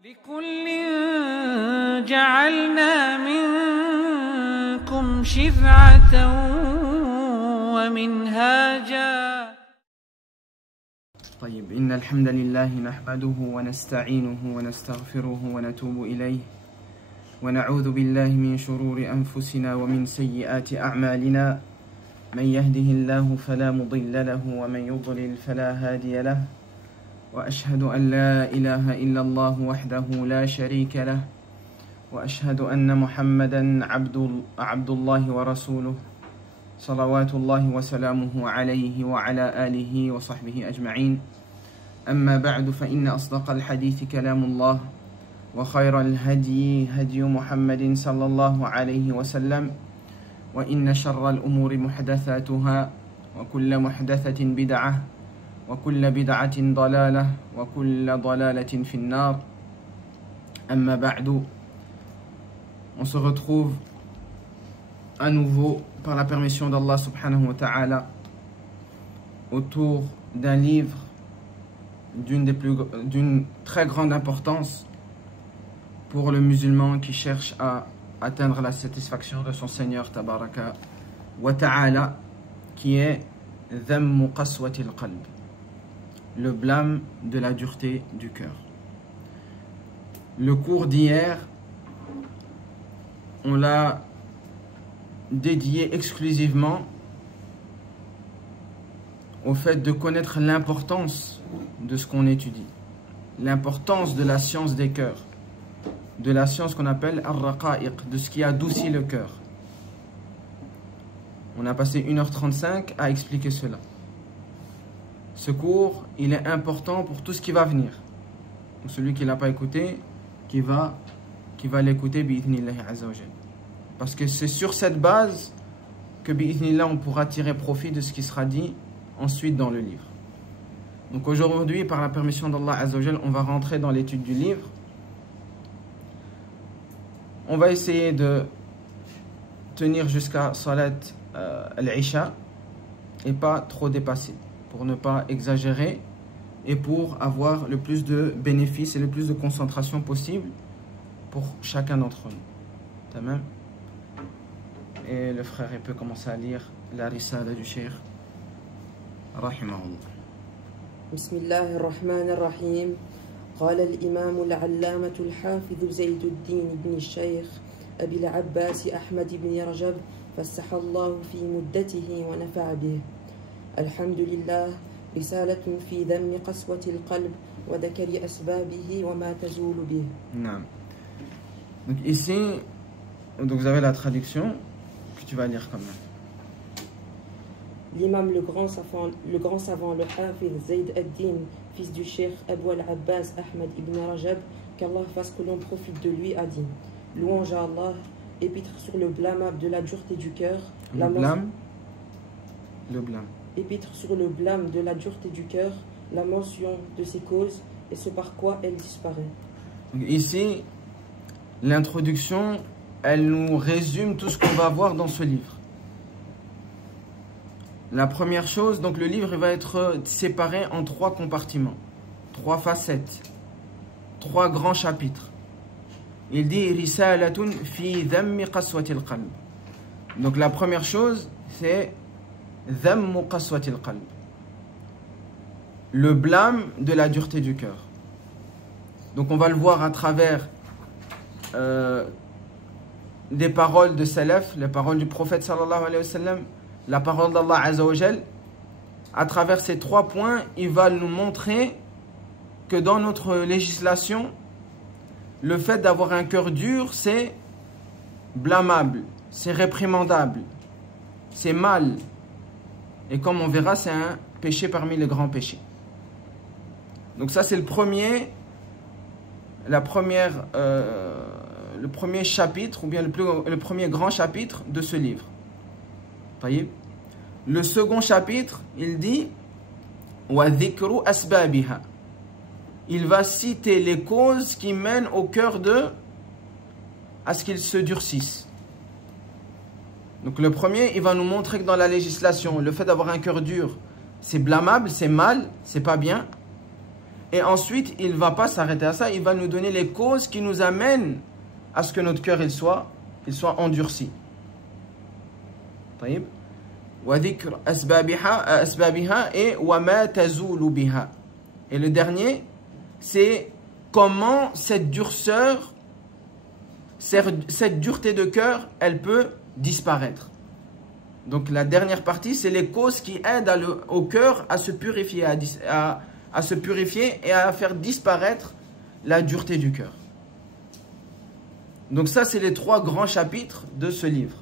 لكل جعلنا منكم شرعة ومنهاجا. طيب، إن الحمد لله نحمده ونستعينه ونستغفره ونتوب إليه ونعوذ بالله من شرور أنفسنا ومن سيئات أعمالنا. من يهده الله فلا مضل له ومن يضلل فلا هادي له، وأشهد أن لا إله إلا الله وحده لا شريك له، وأشهد أن محمدا عبد الله ورسوله صلوات الله وسلامه عليه وعلى آله وصحبه أجمعين. أما بعد، فإن أصدق الحديث كلام الله، وخير الهدي هدي محمد صلى الله عليه وسلم، وإن شر الأمور محدثاتها، وكل محدثة بدعة، وكل بدعة ضلالة، وكل ضلالة في النار. أما بعد, on se retrouve à nouveau par la permission d'Allah subhanahu wa ta'ala autour d'un livre d'une très grande importance pour le musulman qui cherche à atteindre la satisfaction de son Seigneur tabaraka wa ta'ala, qui est Dhammu qaswati al-qalb, le blâme de la dureté du cœur. Le cours d'hier, on l'a dédié exclusivement au fait de connaître l'importance de ce qu'on étudie, l'importance de la science des cœurs, de la science qu'on appelle al-raqa'iq, de ce qui adoucit le cœur. On a passé 1h35 à expliquer cela. Ce cours, il est important pour tout ce qui va venir. Donc celui qui ne l'a pas écouté, qui va l'écouter bi'ithnillahi azza wa jal. Parce que c'est sur cette base que bi'ithnillah on pourra tirer profit de ce qui sera dit ensuite dans le livre. Donc aujourd'hui, par la permission d'Allah azza wa jal, on va rentrer dans l'étude du livre. On va essayer de tenir jusqu'à Salat al-Isha et pas trop dépasser, pour ne pas exagérer et pour avoir le plus de bénéfices et le plus de concentration possible pour chacun d'entre nous. Tamam. Et le frère il peut commencer à lire la risala du cheikh rahimahullah. Bismillah ar-Rahman ar-Rahim. قال الإمام العلامة الحافظ زيد الدين بن الشيخ أبي العباس أحمد بن رجب فسح الله في مدته ونفع به. الحمد لله. رسالة في ذم قسوة القلب وذكر أسبابه وما تزول به. Non. Donc ici, vous avez la traduction que tu vas lire quand même. L'imam, le grand savant, le Hafiz Zayd ad-Din, fils du cheikh Abu al-Abbas Ahmad ibn Rajab, qu'Allah fasse que l'on profite de lui, a dit: Louange à Allah, épître sur le blâmable de la dureté du cœur. Le blâme. Épître sur le blâme de la dureté du cœur, la mention de ses causes et ce par quoi elle disparaît. Donc ici, l'introduction, elle nous résume tout ce qu'on va voir dans ce livre. La première chose, donc le livre va être séparé en 3 compartiments, 3 facettes, 3 grands chapitres. Il dit Risalatun fi dhammi qaswati al-qalb. Donc la première chose, c'est Dhammu qaswati al-qalb, le blâme de la dureté du cœur. Donc on va le voir à travers des paroles de Salaf, les paroles du prophète sallallahu alayhi wa sallam, la parole d'Allah azza wa jal. À travers ces 3 points, il va nous montrer que dans notre législation, le fait d'avoir un cœur dur, c'est blâmable, c'est réprimandable, c'est mal. Et comme on verra, c'est un péché parmi les grands péchés. Donc ça, c'est le premier chapitre, ou bien le premier grand chapitre de ce livre. Le second chapitre, il dit wa dhikru asbabiha. Il va citer les causes qui mènent au cœur à ce qu'il se durcisse. Donc le premier, il va nous montrer que dans la législation, le fait d'avoir un cœur dur, c'est blâmable, c'est mal, c'est pas bien. Et ensuite, il ne va pas s'arrêter à ça, il va nous donner les causes qui nous amènent à ce que notre cœur il soit endurci. طيب. وذكر أسبابها et وما تزول بها. Et le dernier, c'est comment cette durceur, cette dureté de cœur, elle peut disparaître. Donc la dernière partie, c'est les causes qui aident au cœur à se purifier, à se purifier et à faire disparaître la dureté du cœur. Donc ça, c'est les 3 grands chapitres de ce livre.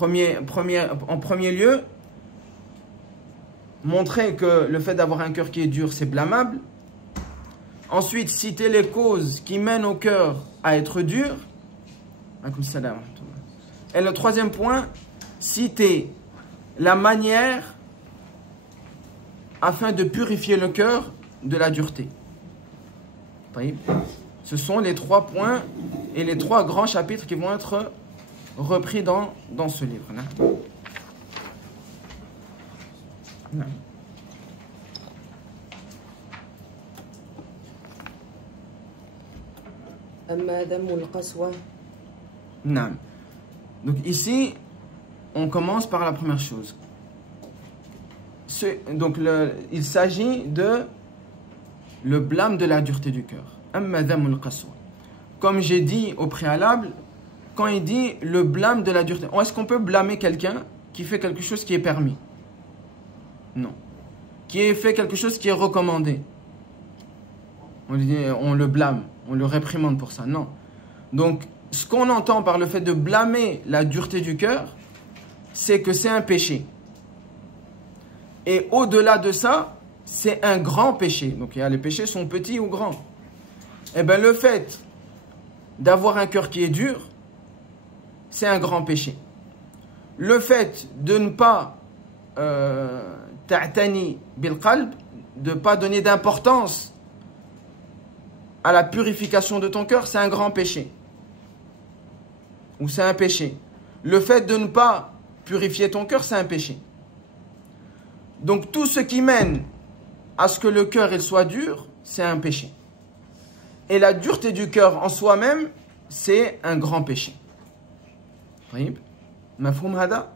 En premier lieu, montrer que le fait d'avoir un cœur qui est dur, c'est blâmable. Ensuite, citer les causes qui mènent au cœur à être dur. Et le 3e point, citer la manière afin de purifier le cœur de la dureté. Ce sont les 3 points et les 3 grands chapitres qui vont être repris dans ce livre. Donc ici, on commence par la première chose. Donc il s'agit de le blâme de la dureté du cœur. Comme j'ai dit au préalable, quand il dit le blâme de la dureté, est-ce qu'on peut blâmer quelqu'un qui fait quelque chose qui est permis? Non. Qui fait quelque chose qui est recommandé? On le blâme, on le réprimande pour ça. Non. Donc, ce qu'on entend par le fait de blâmer la dureté du cœur, c'est que c'est un péché. Et au-delà de ça, c'est un grand péché. Donc, les péchés sont petits ou grands. Eh bien, le fait d'avoir un cœur qui est dur, c'est un grand péché. Le fait de ne pas ta'tani bil qalb, de ne pas donner d'importance à la purification de ton cœur, c'est un grand péché. Ou c'est un péché. Le fait de ne pas purifier ton cœur, c'est un péché. Donc tout ce qui mène à ce que le cœur il soit dur, c'est un péché. Et la dureté du cœur en soi-même, c'est un grand péché. Mafhoum hada?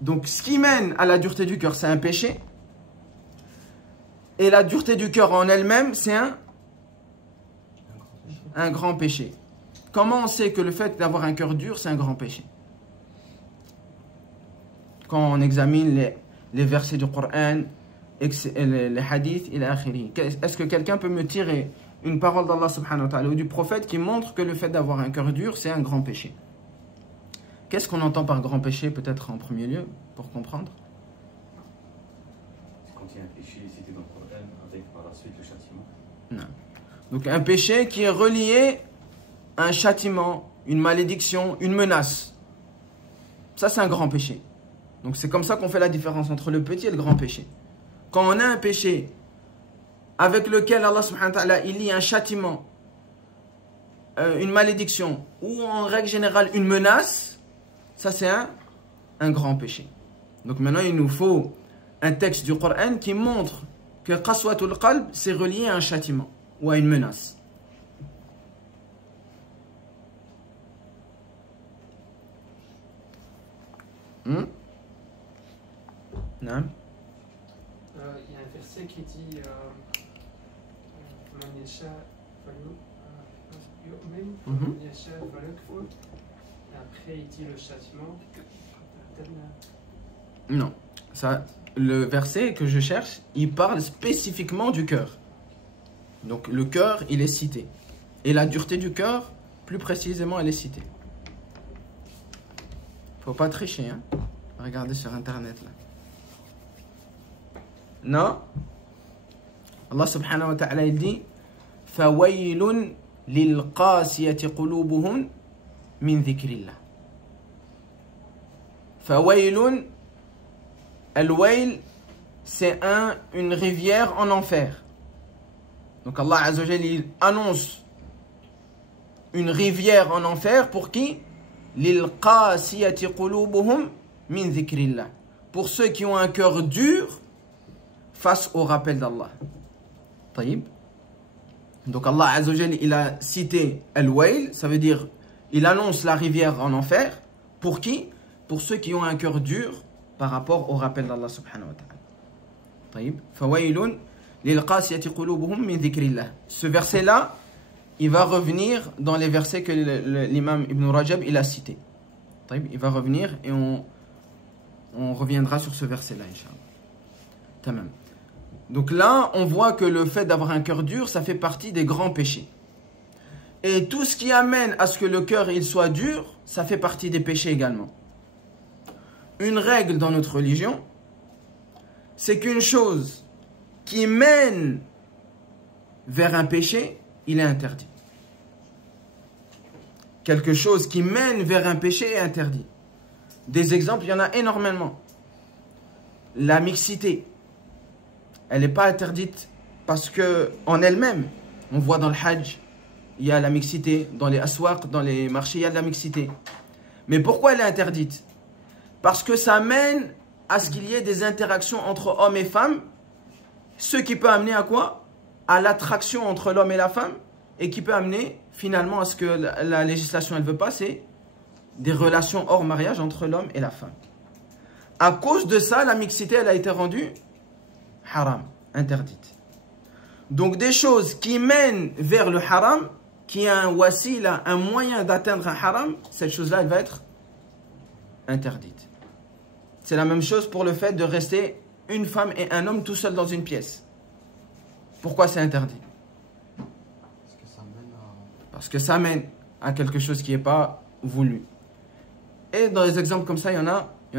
Donc ce qui mène à la dureté du cœur, c'est un péché. Et la dureté du cœur en elle-même, c'est un grand péché. Comment on sait que le fait d'avoir un cœur dur, c'est un grand péché? Quand on examine les versets du Coran, les hadiths, est-ce que quelqu'un peut me tirer une parole d'Allah subhanahu wa ta'ala ou du prophète qui montre que le fait d'avoir un cœur dur, c'est un grand péché? Qu'est-ce qu'on entend par grand péché, peut-être en premier lieu, pour comprendre? C'est quand il y a un péché cité dans le Coran, avec par la suite le châtiment. Non. Donc un péché qui est relié à un châtiment, une malédiction, une menace. Ça, c'est un grand péché. Donc c'est comme ça qu'on fait la différence entre le petit et le grand péché. Quand on a un péché avec lequel Allah subhanahu wa ta'ala il lie un châtiment, une malédiction ou en règle générale une menace, ça c'est un grand péché. Donc maintenant il nous faut un texte du Coran qui montre que qaswatul qalb c'est relié à un châtiment ou à une menace. Non. Il y a un verset qui dit Man yasha yu'min, man yasha yakfur. Et après il dit le châtiment. Non, ça, le verset que je cherche, il parle spécifiquement du cœur. Donc le cœur, il est cité. Et la dureté du cœur, plus précisément, elle est citée. Faut pas tricher, hein. Regardez sur internet là. Non. Allah subhanahu wa ta'ala il dit فَوَيْلٌ لِلْقَاسِيَةِ قُلُوبُهُمْ مِنْ ذِكْرِ اللَّهِ. فَوَيْلٌ, al-wayl, c'est une rivière en enfer. Donc Allah Azza wa Jalla il annonce une rivière en enfer pour qui? لِلْقَاسِيَةِ قُلُوبُهُمْ مِنْ ذِكْرِ اللَّهِ. Pour ceux qui ont un cœur dur face au rappel d'Allah. طيب. Donc Allah Azza wa Jal, il a cité Al-Wail, ça veut dire il annonce la rivière en enfer. Pour qui? Pour ceux qui ont un cœur dur par rapport au rappel d'Allah subhanahu wa ta'ala. طيب. فويل للقاسية قلوبهم من ذكر الله. Ce verset-là, il va revenir dans les versets que l'imam Ibn Rajab il a cités. طيب. Il va revenir et on reviendra sur ce verset-là, Inch'Allah. Tamam. Donc là, on voit que le fait d'avoir un cœur dur, ça fait partie des grands péchés. Et tout ce qui amène à ce que le cœur il soit dur, ça fait partie des péchés également. Une règle dans notre religion, c'est qu'une chose qui mène vers un péché, il est interdit. Quelque chose qui mène vers un péché est interdit. Des exemples, il y en a énormément. La mixité, elle n'est pas interdite parce que en elle-même, on voit dans le Hajj, il y a la mixité, dans les aswaq, dans les marchés, il y a de la mixité. Mais pourquoi elle est interdite? Parce que ça mène à ce qu'il y ait des interactions entre hommes et femmes, ce qui peut amener à quoi? À l'attraction entre l'homme et la femme, et qui peut amener finalement à ce que la législation elle veut pas, c'est des relations hors mariage entre l'homme et la femme. À cause de ça, la mixité elle a été rendue haram, interdite. Donc des choses qui mènent vers le haram, qui est un wasila, un moyen d'atteindre un haram, cette chose-là elle va être interdite. C'est la même chose pour le fait de rester une femme et un homme tout seul dans une pièce. Pourquoi c'est interdit? Parce que ça mène à quelque chose qui n'est pas voulu. Et dans les exemples comme ça, il y en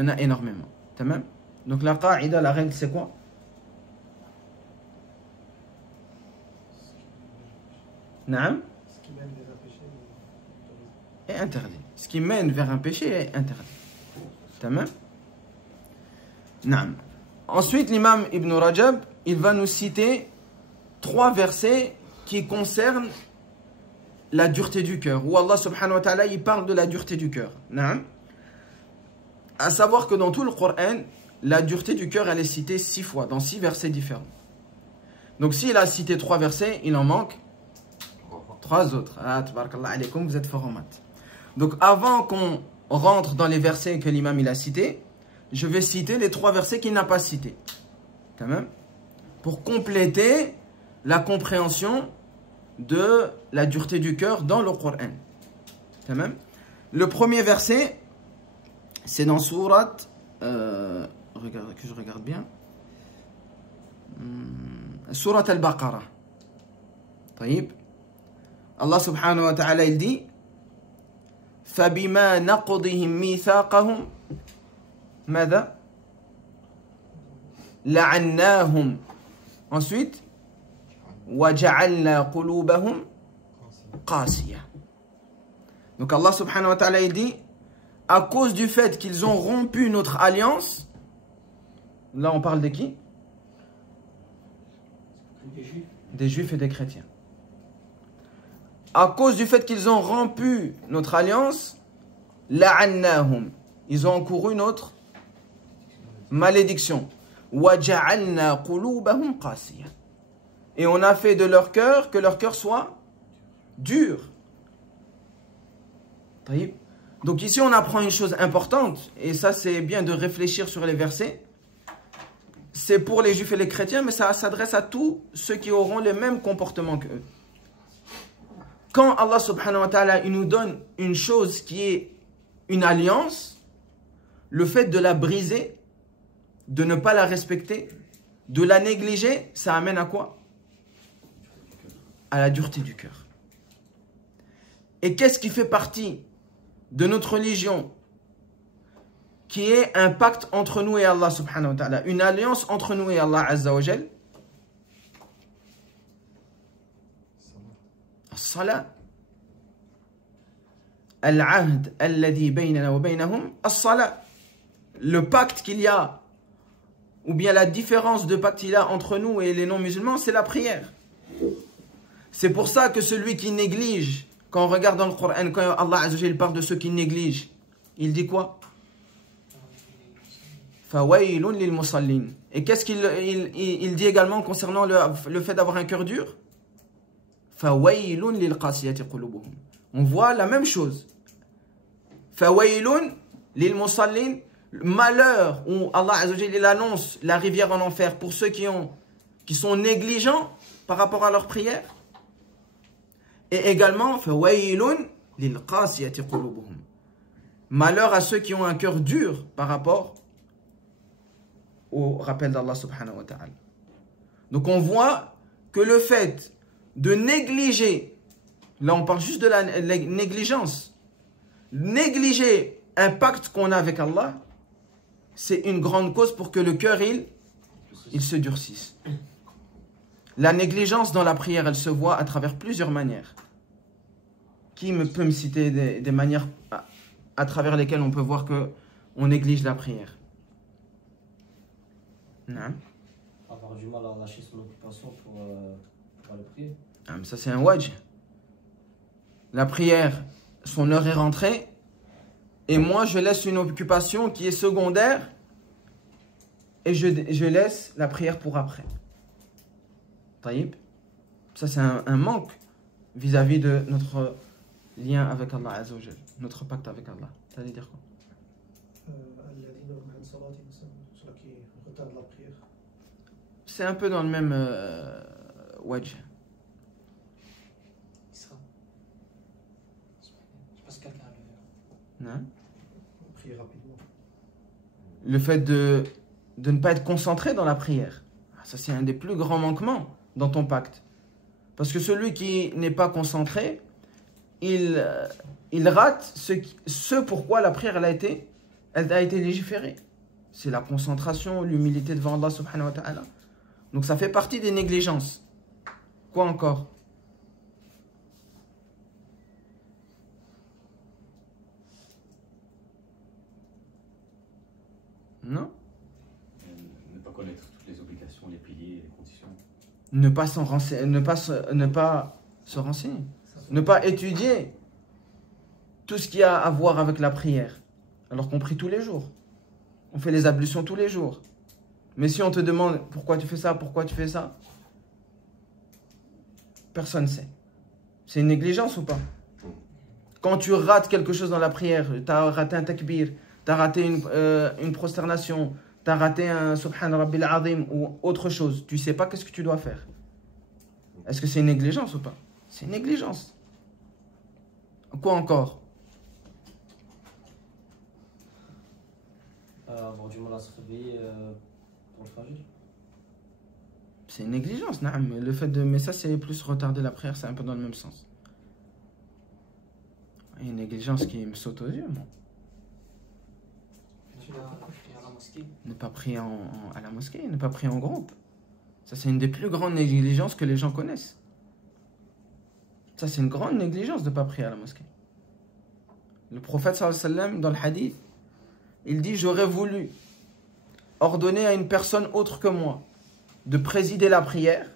a énormément. Tamam? Donc la qa'ida, la règle, c'est quoi? Naam? Ce qui mène vers un péché est interdit. Ce qui mène vers un péché est interdit. Tamam? Naam. Ensuite, l'imam Ibn Rajab, il va nous citer 3 versets qui concernent la dureté du cœur, où Allah subhanahu wa ta'ala, il parle de la dureté du cœur. Naam. À savoir que dans tout le Coran, la dureté du cœur, elle est citée 6 fois, dans 6 versets différents. Donc s'il a cité 3 versets, il en manque 3 autres. Ah, tabarakallah alaykoum, vous êtes fort en maths. Donc avant qu'on rentre dans les versets que l'imam il a cités, je vais citer les 3 versets qu'il n'a pas cités. Quand même, pour compléter la compréhension de la dureté du cœur dans le Coran. Quand même. Le premier verset, c'est dans Surat, regarde, que je regarde bien, Surat Al-Baqarah. طيب. Allah subhanahu wa ta'ala il dit فَبِمَا نَقْضِهِمْ مِيثَاقَهُمْ ماذا لعناهم. Ensuite وَجَعَلْنَا قُلُوبَهُمْ قَاسِيَةً. Donc Allah subhanahu wa ta'ala il dit à cause du fait qu'ils ont rompu notre alliance. Là on parle de qui? Des juifs et des chrétiens. À cause du fait qu'ils ont rompu notre alliance, la'annahum, ils ont encouru notre malédiction. وَجَعَلْنَا قُلُوبَهُمْ قَاسِيَةً. Et on a fait de leur cœur que leur cœur soit dur. Donc ici on apprend une chose importante, et ça c'est bien de réfléchir sur les versets. C'est pour les juifs et les chrétiens, mais ça s'adresse à tous ceux qui auront le même comportement qu'eux. Quand Allah subhanahu wa ta'ala il nous donne une chose qui est une alliance, le fait de la briser, de ne pas la respecter, de la négliger, ça amène à quoi? À la dureté du cœur. Et qu'est-ce qui fait partie de notre religion qui est un pacte entre nous et Allah subhanahu wa ta'ala, une alliance entre nous et Allah azza wa jal? الصلاة. العهد الذي بيننا وبينهم الصلاة. Le pacte qu'il y a, ou bien la différence de pacte qu'il y a entre nous et les non-musulmans, c'est la prière. C'est pour ça que celui qui néglige, quand on regarde dans le Coran, quand Allah azza wa jal parle de ceux qui négligent, il dit quoi? فَوَيْلٌ لِلْمُصَلِّينَ. Et qu'est-ce qu'il dit également concernant le fait d'avoir un cœur dur? فَوَيْلٌ لِلْقَاسِيَةِ قُلُوبُهُمْ. On voit la même chose. فَوَيْلٌ لِلْمُصَلِّينَ. Malheur, où Allah Azza wa Jalla il annonce la rivière en enfer pour ceux qui sont négligents par rapport à leur prière. Et également, فَوَيْلٌ لِلْقَاسِيَةِ قُلُوبُهُمْ. Malheur à ceux qui ont un cœur dur par rapport au rappel d'Allah subhanahu wa ta'ala. Donc on voit que le fait de négliger, là on parle juste de la négligence, négliger un pacte qu'on a avec Allah, c'est une grande cause pour que le cœur il se durcisse. La négligence dans la prière, elle se voit à travers plusieurs manières. Qui peut me citer des manières à travers lesquelles on peut voir qu'on néglige la prière? Non. Avoir du mal à lâcher son occupation pour aller prier. Ah, mais ça c'est un wajh. La prière, son heure est rentrée, et moi je laisse une occupation qui est secondaire, et je laisse la prière pour après. Taïb. Ça c'est un manque vis-à-vis de notre lien avec Allah Azza wa Jal, notre pacte avec Allah. Ça veut dire quoi? C'est un peu dans le même wajh. Isra. Je passe quelqu'un à le Non? Prier rapidement. Le fait de ne pas être concentré dans la prière. Ça c'est un des plus grands manquements dans ton pacte. Parce que celui qui n'est pas concentré, il rate ce pourquoi la prière elle a été légiférée. C'est la concentration, l'humilité devant Allah subhanahu wa ta'ala. Donc ça fait partie des négligences. Quoi encore? Non? Ne pas connaître toutes les obligations, les piliers, les conditions. Ne pas se renseigner. Ne pas étudier tout ce qui a à voir avec la prière. Alors qu'on prie tous les jours. On fait les ablutions tous les jours. Mais si on te demande pourquoi tu fais ça, pourquoi tu fais ça, personne ne sait. C'est une négligence ou pas? Quand tu rates quelque chose dans la prière, tu as raté un takbir, tu as raté une prosternation, tu as raté un subhan rabbil azim ou autre chose, tu ne sais pas qu'est-ce que tu dois faire. Est-ce que c'est une négligence ou pas? C'est une négligence. Quoi encore? Avoir du mal à se réveiller pour le fajr. C'est une négligence, naam. Le fait de, mais ça c'est plus retarder la prière, c'est un peu dans le même sens. Il y a une négligence qui me saute aux yeux, moi. à la mosquée. Ne pas prier à la mosquée, ne pas prier en groupe. Ça c'est une des plus grandes négligences que les gens connaissent. Ça c'est une grande négligence de ne pas prier à la mosquée. Le prophète sallallahu alayhi wa sallam, dans le hadith, il dit: j'aurais voulu ordonner à une personne autre que moi de présider la prière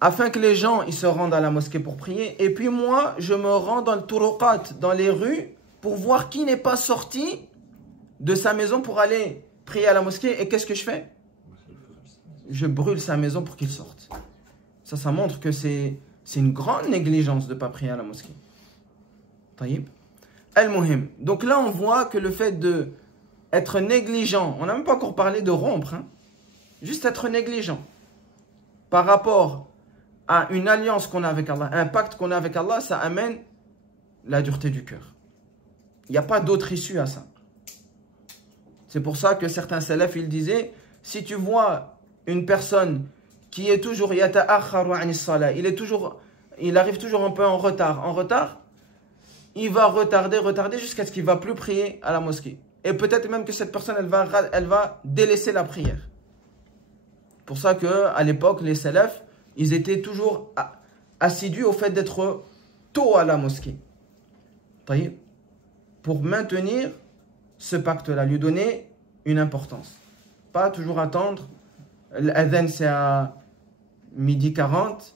afin que les gens ils se rendent à la mosquée pour prier, et puis moi je me rends dans le turuqat, dans les rues, pour voir qui n'est pas sorti de sa maison pour aller prier à la mosquée. Et qu'est-ce que je fais? Je brûle sa maison pour qu'il sorte. Ça montre que c'est une grande négligence de ne pas prier à la mosquée. Taïb. Al-Muhim. Donc là, on voit que le fait d'être négligent, on n'a même pas encore parlé de rompre, hein, juste être négligent par rapport à une alliance qu'on a avec Allah, un pacte qu'on a avec Allah, ça amène la dureté du cœur. Il n'y a pas d'autre issue à ça. C'est pour ça que certains salafs, ils disaient, si tu vois une personne qui est toujours yata'akharu anis salat, il arrive toujours un peu en retard, il va retarder jusqu'à ce qu'il ne va plus prier à la mosquée. Et peut-être même que cette personne, elle va délaisser la prière. Pour ça qu'à l'époque, les salafs, ils étaient toujours assidus au fait d'être tôt à la mosquée. Pour maintenir ce pacte-là, lui donner une importance. Pas toujours attendre. L'adhan, c'est à 12h40.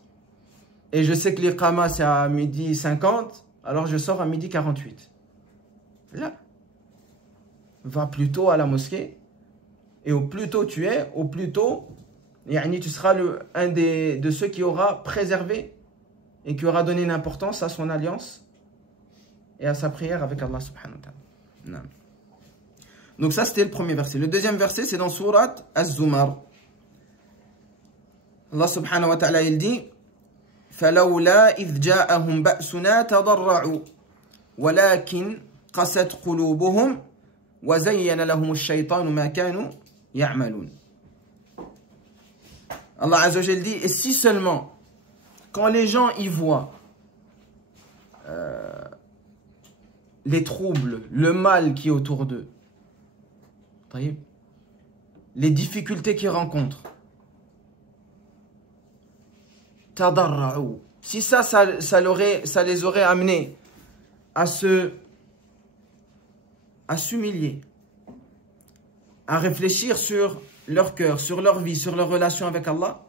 Et je sais que l'iqama, c'est à 12h50. Alors je sors à 12h48. Là. va plus tôt à la mosquée. Et au plus tôt tu es, au plus tôt, tu seras un de ceux qui aura préservé et qui aura donné une importance à son alliance et à sa prière avec Allah subhanahu wa ta'ala. Donc ça c'était le premier verset. Le deuxième verset c'est dans Surat Az-Zumar. Allah subhanahu wa ta'ala il dit فَلَوْلَا إِذْ جَاءَهُمْ بَأْسُنَا تَضَرَّعُوا وَلَكِنْ قَسَتْ قُلُوبُهُمْ وَزَيَّنَ لَهُمُ الشَّيْطَانُ مَا كَانُوا يَعْمَلُونَ. Allah Azza wa Jalla dit, et si seulement, quand les gens y voient les troubles, le mal qui est autour d'eux, les difficultés qu'ils rencontrent, tadarra'u, si ça les aurait amenés à s'humilier, à réfléchir sur leur cœur, sur leur vie, sur leur relation avec Allah,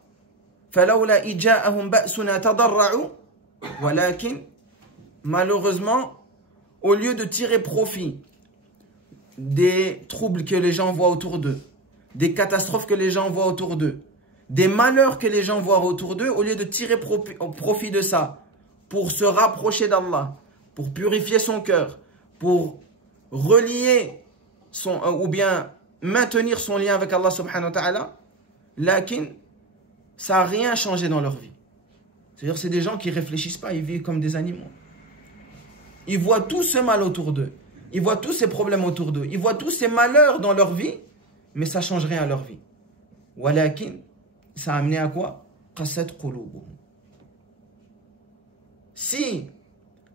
فَلَوْلَا إِجَاءَهُمْ بَأْسُنَا تَضَرَّعُوا وَلَكِنْ, malheureusement, au lieu de tirer profit des troubles que les gens voient autour d'eux, des catastrophes que les gens voient autour d'eux, des malheurs que les gens voient autour d'eux, au lieu de tirer profit de ça, pour se rapprocher d'Allah, pour purifier son cœur, pour relier ou bien maintenir son lien avec Allah subhanahu wa ta'ala, lakin, ça n'a rien changé dans leur vie. C'est-à-dire c'est des gens qui ne réfléchissent pas, ils vivent comme des animaux. Ils voient tout ce mal autour d'eux, ils voient tous ces problèmes autour d'eux, ils voient tous ces malheurs dans leur vie, mais ça ne change rien à leur vie. Walakin, ça a amené à quoi? Qasat qulubuhum. Si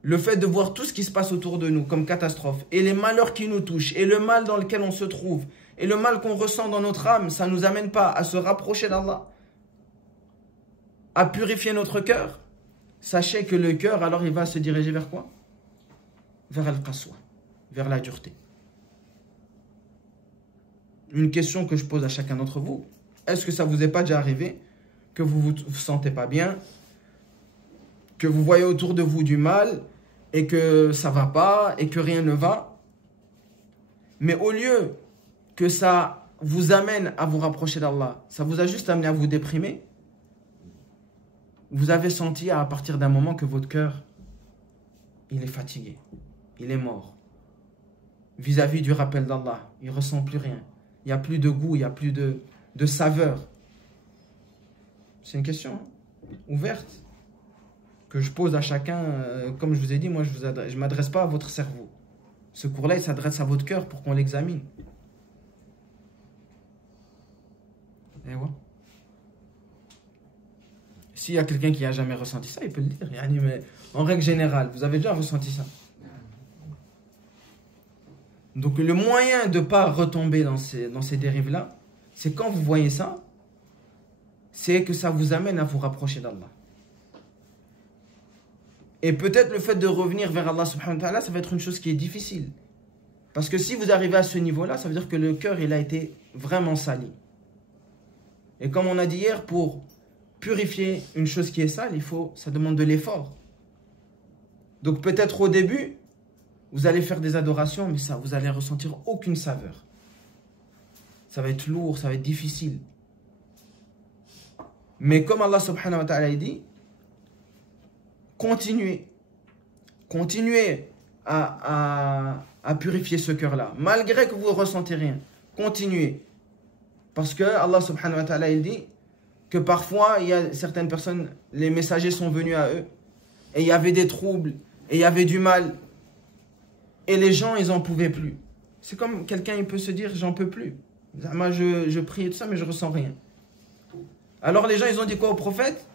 le fait de voir tout ce qui se passe autour de nous comme catastrophe, et les malheurs qui nous touchent, et le mal dans lequel on se trouve, et le mal qu'on ressent dans notre âme, ça ne nous amène pas à se rapprocher d'Allah, à purifier notre cœur, sachez que le cœur, alors il va se diriger vers quoi? Vers al-qaswa, vers la dureté. Une question que je pose à chacun d'entre vous, est-ce que ça vous est pas déjà arrivé que vous vous sentez pas bien, que vous voyez autour de vous du mal et que ça va pas et que rien ne va, mais au lieu que ça vous amène à vous rapprocher d'Allah, ça vous a juste amené à vous déprimer, vous avez senti à partir d'un moment que votre cœur, il est fatigué, il est mort. Vis-à-vis du rappel d'Allah, il ne ressent plus rien. Il n'y a plus de goût, il n'y a plus de saveur. C'est une question ouverte que je pose à chacun. Comme je vous ai dit, moi je ne m'adresse pas à votre cerveau. Ce cours-là, il s'adresse à votre cœur pour qu'on l'examine. Et voilà. S'il y a quelqu'un qui n'a jamais ressenti ça, il peut le dire. Mais en règle générale, vous avez déjà ressenti ça. Donc le moyen de ne pas retomber dans ces dérives-là, c'est quand vous voyez ça, c'est que ça vous amène à vous rapprocher d'Allah. Et peut-être le fait de revenir vers Allah subhanahu wa ta'ala, ça va être une chose qui est difficile. Parce que si vous arrivez à ce niveau-là, ça veut dire que le cœur, il a été vraiment sali. Et comme on a dit hier, pour purifier une chose qui est sale, ça demande de l'effort. Donc peut-être au début, vous allez faire des adorations, mais ça, vous allez ressentir aucune saveur. Ça va être lourd, ça va être difficile. Mais comme Allah subhanahu wa ta'ala dit, continuez à purifier ce cœur-là, malgré que vous ne ressentez rien. Continuez. Parce que Allah subhanahu wa ta'ala il dit que parfois, il y a certaines personnes, les messagers sont venus à eux, et il y avait des troubles, et il y avait du mal, et les gens, ils n'en pouvaient plus. C'est comme quelqu'un, il peut se dire, j'en peux plus. Moi, je prie et tout ça, mais je ne ressens rien. Alors les gens, ils ont dit quoi au prophète?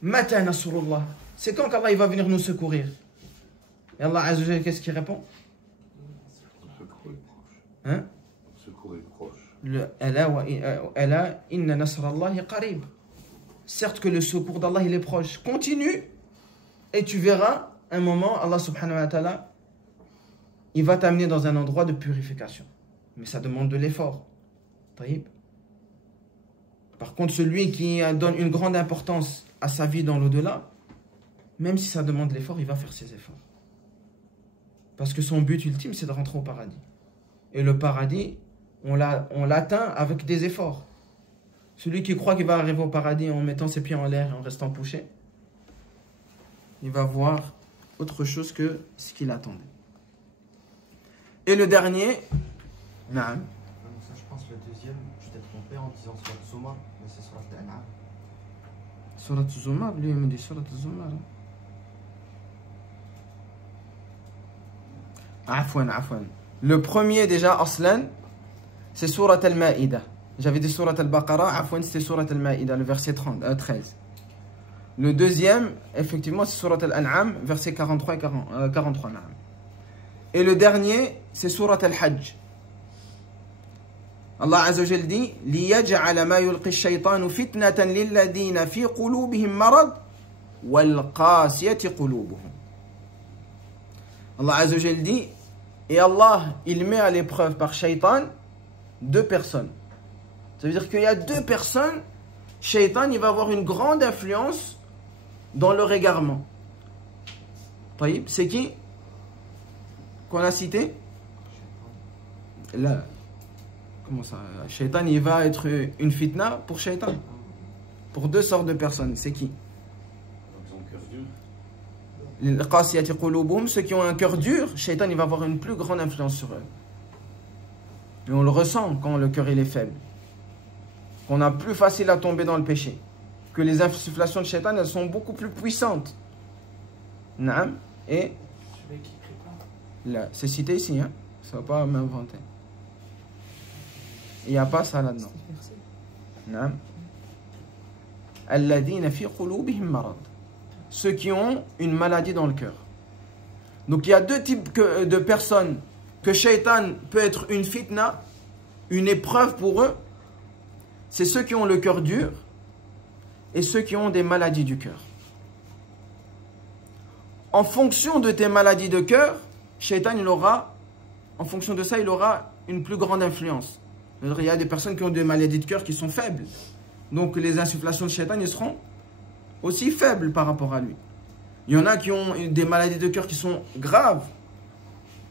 Mata nasrullah. C'est quand qu'Allah il va venir nous secourir? Et Allah Azza wa Jalla, qu'est-ce qu'il répond? Le secours est proche. Hein? Le secours est proche. Ala inna nasrallahi qarib. Certes que le secours d'Allah il est proche. Continue et tu verras un moment, Allah subhanahu wa ta'ala, il va t'amener dans un endroit de purification. Mais ça demande de l'effort. Taïb. Par contre, celui qui donne une grande importance à sa vie dans l'au-delà, même si ça demande l'effort, il va faire ses efforts. Parce que son but ultime, c'est de rentrer au paradis. Et le paradis, on l'atteint avec des efforts. Celui qui croit qu'il va arriver au paradis en mettant ses pieds en l'air et en restant couché, il va voir autre chose que ce qu'il attendait. Et le dernier, naam. Ça, je pense le deuxième, je t'ai trompé en disant Surat Zumar, mais c'est Surat Al-An'am. Surat Zumar, lui il me dit Surat Zumar. Afwan. Le premier déjà, Aslan, c'est Surat Al-Ma'ida. J'avais dit Surat Al-Baqarah, Afwan, c'était Surat Al-Ma'ida, le verset 13. Le deuxième, effectivement, c'est Surat Al-An'am, verset 43 et 43. Et le dernier, c'est Surat Al-Hajj. Allah Azza wa Jal dit لِيَجْعَلَ مَا يُلْقِي الشَّيْطَانُ فِتْنَةً لِلَّذِينَ فِي قُلُوبِهِمْ مَرَضٌ وَالْقَاسِيَةِ قُلُوبُهُمْ. Allah Azza wa Jal dit, et Allah, il met à l'épreuve par Shaitan 2 personnes. Ça veut dire qu'il y a 2 personnes, Shaitan, il va avoir une grande influence dans leur égarement. C'est qui qu'on a cité? Là. Comment ça? Shaitan, il va être une fitna pour Shaitan. Pour 2 sortes de personnes. C'est qui? Ceux qui ont un cœur dur, Shaitan, il va avoir une plus grande influence sur eux. Et on le ressent quand le cœur il est faible. Qu'on a plus facile à tomber dans le péché. Que les insufflations de Shaitan, elles sont beaucoup plus puissantes. Naam. Et Celui qui prie pas. là, c'est cité ici, hein? Ça ne va pas m'inventer. Il n'y a pas ça là-dedans. Naam. Alladhina fi qulubihim marad. Ceux qui ont une maladie dans le cœur. Donc il y a 2 types de personnes que Shaitan peut être une fitna, une épreuve pour eux. C'est ceux qui ont le cœur dur et ceux qui ont des maladies du cœur. En fonction de tes maladies de cœur, Shaitan, en fonction de ça, il aura une plus grande influence. Il y a des personnes qui ont des maladies de cœur qui sont faibles. Donc les insufflations de Shaitan, ils seront aussi faibles par rapport à lui. Il y en a qui ont des maladies de cœur qui sont graves,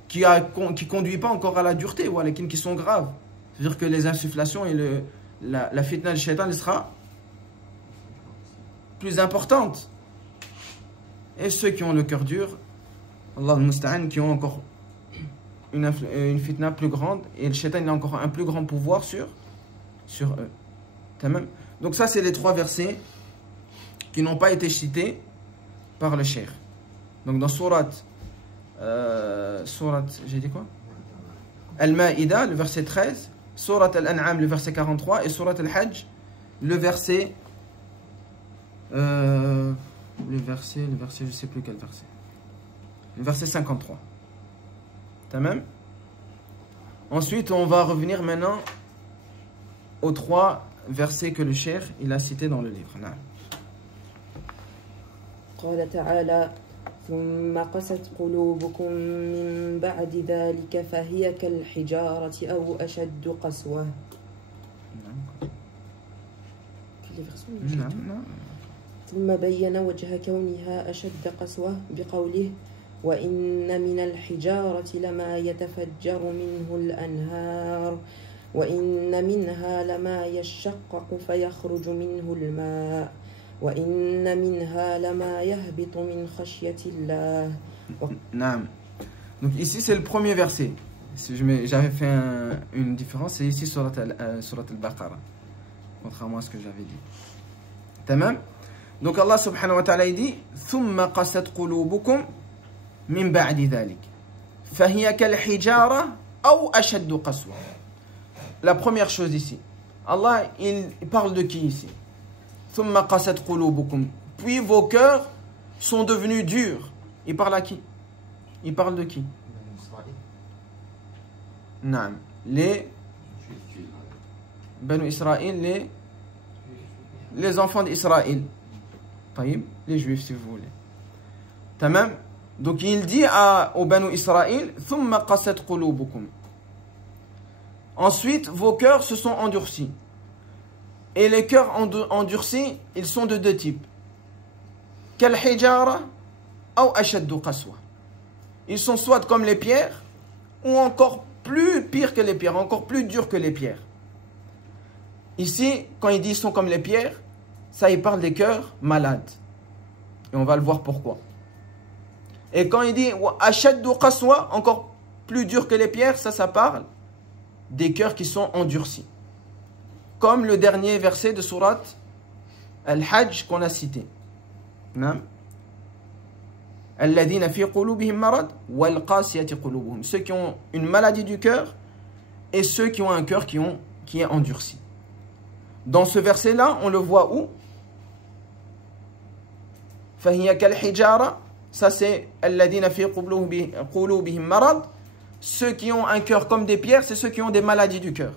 qui ne conduisent pas encore à la dureté, ou qui sont graves. C'est-à-dire que les insufflations et la fitna de Shaitan elle sera plus importante. Et ceux qui ont le cœur dur, Allah al-Musta'an, qui ont encore une fitna plus grande, et le Shaitan il a encore un plus grand pouvoir sur eux. Donc ça c'est les 3 versets qui n'ont pas été cités par le cheikh. Donc dans surat j'ai dit quoi? Al-Ma'ida, le verset 13, surat Al-An'am, le verset 43, et surat Al-Hajj, le verset je sais plus quel verset. Le verset 53. Tamam. Ensuite, on va revenir maintenant aux 3 versets que le cheikh il a cités dans le livre. قال تعالى ثم قست قلوبكم من بعد ذلك فهي كالحجارة أو أشد قسوة. ثم بين وجه كونها أشد قسوة بقوله وإن من الحجارة لما يتفجر منه الأنهار وإن منها لما يشقق فيخرج منه الماء وإن منها لما يهبط من خشية الله. Naam. Donc ici c'est le premier verset. J'avais fait une différence, c'est ici Surat Al-Baqarah, contrairement à ce que j'avais dit. Tamam. Donc Allah subhanahu wa ta'ala dit ثم قست قلوبكم من بعد ذلك فهي كالحجارة أو أشد قسوة. La première chose ici, Allah il parle de qui ici? ثم قست قلوبكم. Puis vos cœurs sont devenus durs. Il parle à qui? Il parle de qui? Naam. Les Banu Israël, les enfants d'Israël. Les juifs si vous voulez. Tamam. Donc il dit aux Banu Israël ثم قست قلوبكم. Ensuite vos cœurs se sont endurcis. Et les cœurs endurcis, ils sont de 2 types. كالحجارة أو أشد قسوة. Ils sont soit comme les pierres ou encore plus pires que les pierres, encore plus durs que les pierres. Ici, quand il dit ils sont comme les pierres, ça il parle des cœurs malades. Et on va le voir pourquoi. Et quand il dit ashaddu qaswa, encore plus dur que les pierres, ça parle des cœurs qui sont endurcis. Comme le dernier verset de sourate Al-Hajj qu'on a cité. Alladhina fi qulubihim marad wal qasiyati qulubuhum. Ceux qui ont une maladie du cœur et ceux qui ont un cœur qui est endurci. Dans ce verset-là, on le voit où? Fahiya kal hijara. Ça c'est alladhina fi qulubihim marad. Ceux qui ont un cœur comme des pierres, c'est ceux qui ont des maladies du cœur.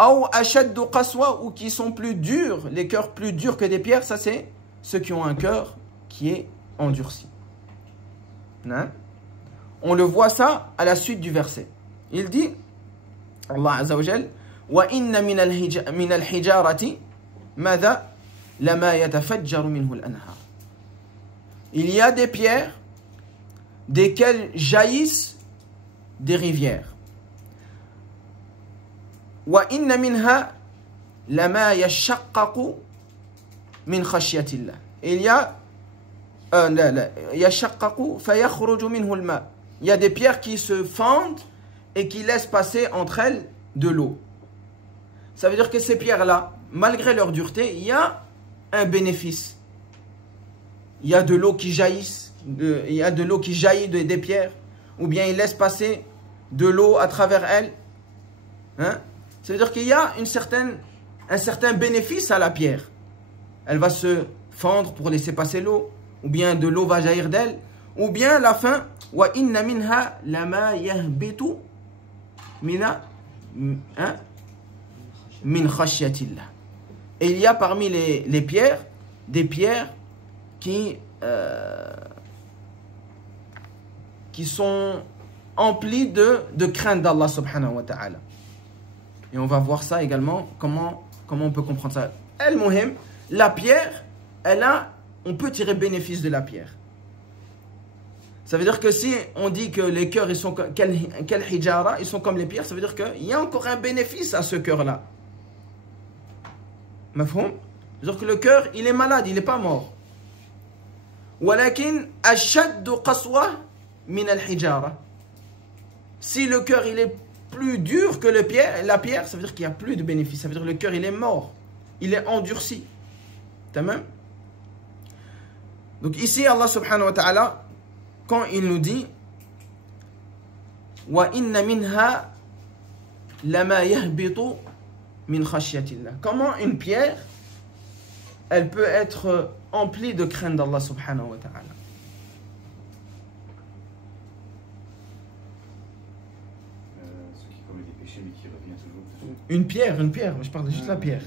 Ou ashaddu qaswa, ou qui sont plus durs, les cœurs plus durs que des pierres, ça c'est ceux qui ont un cœur qui est endurci. On le voit ça à la suite du verset. Il dit, Allah Azza wa Jal, wa inna min al-hijarati madha lama yatafajjaru minhu al-anhar. Il y a des pierres desquelles jaillissent des rivières. Wa inna minha lama yashaqqaqu min khashyatillah. Il y a yashaqqaqu fayakhruju minhu al-ma. Il y a des pierres qui se fendent et qui laissent passer entre elles de l'eau. Ça veut dire que ces pierres-là, malgré leur dureté, il y a un bénéfice. Il y a de l'eau qui jaillit, des pierres, ou bien il laisse passer de l'eau à travers elles. Ça veut dire qu'il y a un certain bénéfice à la pierre. Elle va se fendre pour laisser passer l'eau, ou bien de l'eau va jaillir d'elle, ou bien la fin, wa inna minha lama yahbitu min khashyatillah. Et il y a parmi les pierres des pierres qui sont emplies de crainte d'Allah subhanahu wa ta'ala. Et on va voir ça également, comment on peut comprendre ça. Al-Muhim, la pierre, on peut tirer bénéfice de la pierre. Ça veut dire que si on dit que les cœurs, ils sont quel hijara, ils sont comme les pierres, ça veut dire qu'il y a encore un bénéfice à ce cœur-là. Mafhoum? C'est-à-dire que le cœur, il est malade, il n'est pas mort. Walakin ashaddu qaswa min al-hijara. Si le cœur, il est plus dur que la pierre, ça veut dire qu'il n'y a plus de bénéfice. Ça veut dire que le cœur, il est mort. Il est endurci. Tamam? Donc ici, Allah subhanahu wa ta'ala, quand il nous dit wa inna minha lama yahbitu min khashyatillah. Comment une pierre, elle peut être emplie de crainte d'Allah subhanahu wa ta'ala. Ceux qui commettent des péchés mais qui reviennent toujours. Une pierre, mais je parle juste de la pierre.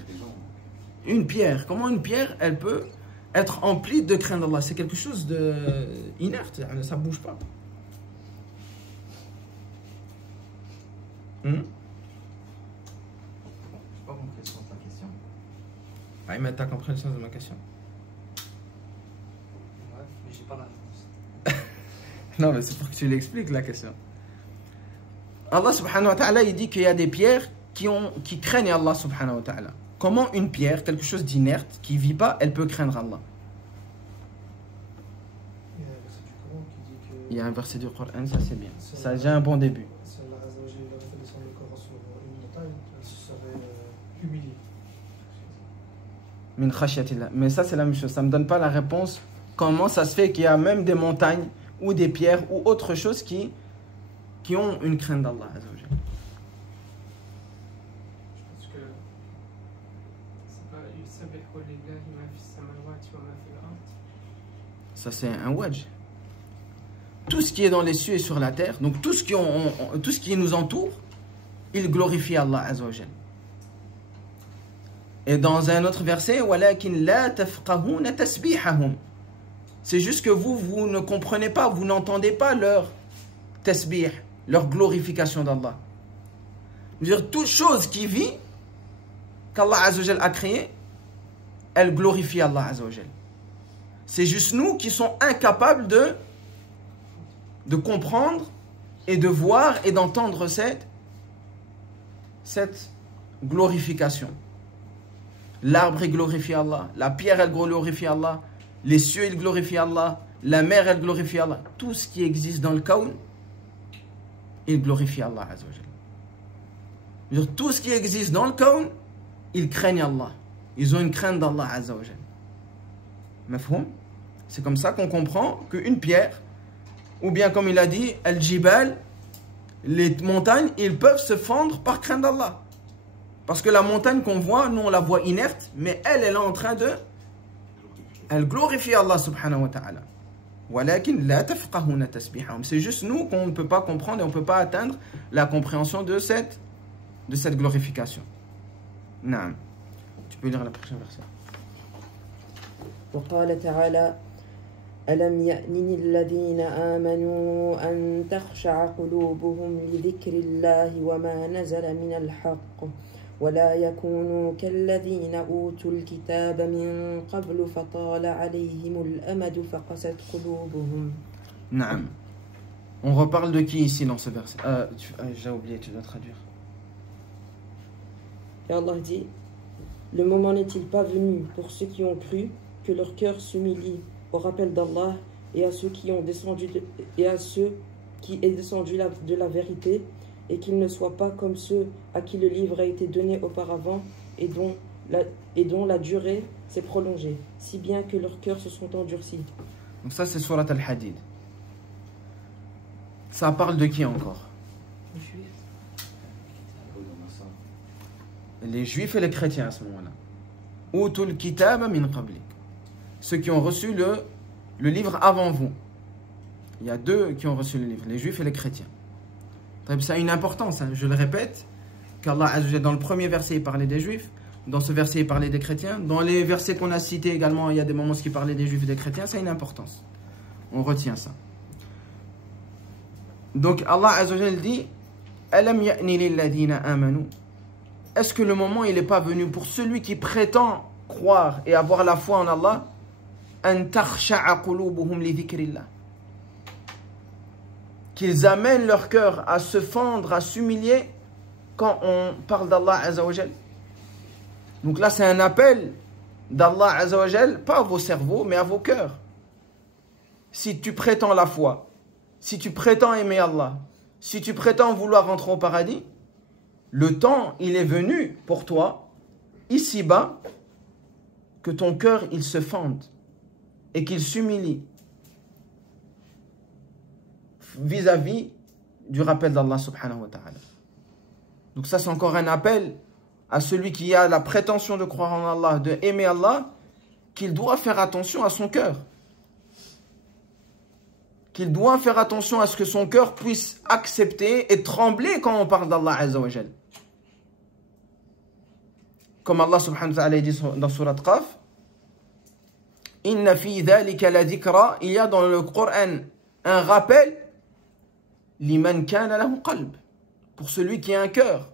Une pierre, comment une pierre, elle peut être emplie de crainte d'Allah? C'est quelque chose d'inerte, ça ne bouge pas. Je n'ai pas compris le sens de la question. Ah, mais tu as compris le sens de ma question. Ouais, mais j'ai pas la réponse. Non, mais c'est pour que tu l'expliques la question. Allah subhanahu wa ta'ala, il dit qu'il y a des pierres qui craignent Allah subhanahu wa ta'ala. Comment une pierre, quelque chose d'inerte, qui ne vit pas, elle peut craindre Allah? Il y a un verset du Coran, ça c'est bien. Ça a déjà un bon début. Si Allah Azza wa Jalla avait fait descendre le Coran sur une montagne, elle se serait humiliée. Min khashyatillah. Mais ça c'est la même chose, ça ne me donne pas la réponse. Comment ça se fait qu'il y a même des montagnes ou des pierres ou autre chose qui ont une crainte d'Allah Azza wa Jalla? Je pense que c'est pas yusabbihu lillahi ma fi samawati wa ma fi al-ard. Ça c'est un wajh. Tout ce qui est dans les cieux et sur la terre, donc tout ce qui nous entoure, il glorifie Allah Azza wa Jalla. Et dans un autre verset, walakin la tafqahuna tasbihahum. C'est juste que vous ne comprenez pas, vous n'entendez pas leur tasbih, leur glorification d'Allah. C'est-à-dire toute chose qui vit, qu'Allah Azza wa Jalla a créé, elle glorifie Allah Azza wa Jalla. C'est juste nous qui sommes incapables de comprendre et de voir et d'entendre cette glorification. L'arbre, il glorifie Allah. La pierre, elle glorifie Allah. Les cieux, ils glorifient Allah. La mer, elle glorifie Allah. Tout ce qui existe dans le kawn, il glorifie Allah Azza wa Jalla. Tout ce qui existe dans le kawn, ils craignent Allah. Ils ont une crainte d'Allah Azza wa Jalla. Mafhoum? C'est comme ça qu'on comprend qu'une pierre, ou bien comme il a dit, al-jibal, les montagnes, ils peuvent se fendre par crainte d'Allah. Parce que la montagne qu'on voit, nous on la voit inerte, mais elle est en train de... Elle glorifie Allah subhanahu wa ta'ala. C'est juste nous qu'on ne peut pas comprendre et on ne peut pas atteindre la compréhension de cette glorification. Naam. Tu peux lire la prochaine verset. وقال تعالى ألم يأن الذين آمنوا أن تخشع قلوبهم لذكر الله وما نزل من الحق ولا يكونوا كالذين أوتوا الكتاب من قبل فطال عليهم الأمد فقست قلوبهم. Naam. On reparle de qui ici dans ce verset? J'ai oublié, tu dois traduire. Et Allah dit, le moment n'est-il pas venu pour ceux qui ont cru que leur cœur s'humilie au rappel d'Allah et à ceux qui ont descendu et à ceux qui est descendu de la vérité, et qu'ils ne soient pas comme ceux à qui le livre a été donné auparavant et dont la durée s'est prolongée, si bien que leurs cœurs se sont endurcis. Donc ça c'est Surat Al-Hadid. Ça parle de qui encore? Les juifs et les chrétiens à ce moment-là. Utul kitaba min qablik. Ceux qui ont reçu le livre avant vous. Il y a deux qui ont reçu le livre, les juifs et les chrétiens. Ça a une importance, hein, je le répète, qu'Allah, dans le premier verset, il parlait des juifs, dans ce verset, il parlait des chrétiens, dans les versets qu'on a cités également, il y a des moments où il parlait des juifs et des chrétiens, ça a une importance. On retient ça. Donc Allah Azza wa Jalla dit Alam ya'ni lilladhina amanu. Est-ce que le moment il n'est pas venu pour celui qui prétend croire et avoir la foi en Allah, an takhsha'a qulubuhum li dhikrillah, qu'ils amènent leur cœur à se fendre, à s'humilier quand on parle d'Allah Azza wa Jal. Donc là c'est un appel d'Allah Azza wa Jal, pas à vos cerveaux mais à vos cœurs. Si tu prétends la foi, si tu prétends aimer Allah, si tu prétends vouloir rentrer au paradis, le temps il est venu pour toi ici-bas que ton cœur il se fende et qu'il s'humilie vis-à-vis du rappel d'Allah subhanahu wa ta'ala. Donc ça c'est encore un appel à celui qui a la prétention de croire en Allah, de aimer Allah, qu'il doit faire attention à son cœur. Qu'il doit faire attention à ce que son cœur puisse accepter et trembler quand on parle d'Allah Azza wa Jal. Comme Allah subhanahu wa ta'ala dit dans Surat Qaf, Inna fi dhalika la dhikra, il y a dans le Coran un rappel liman kana lahu qalb, pour celui qui a un cœur.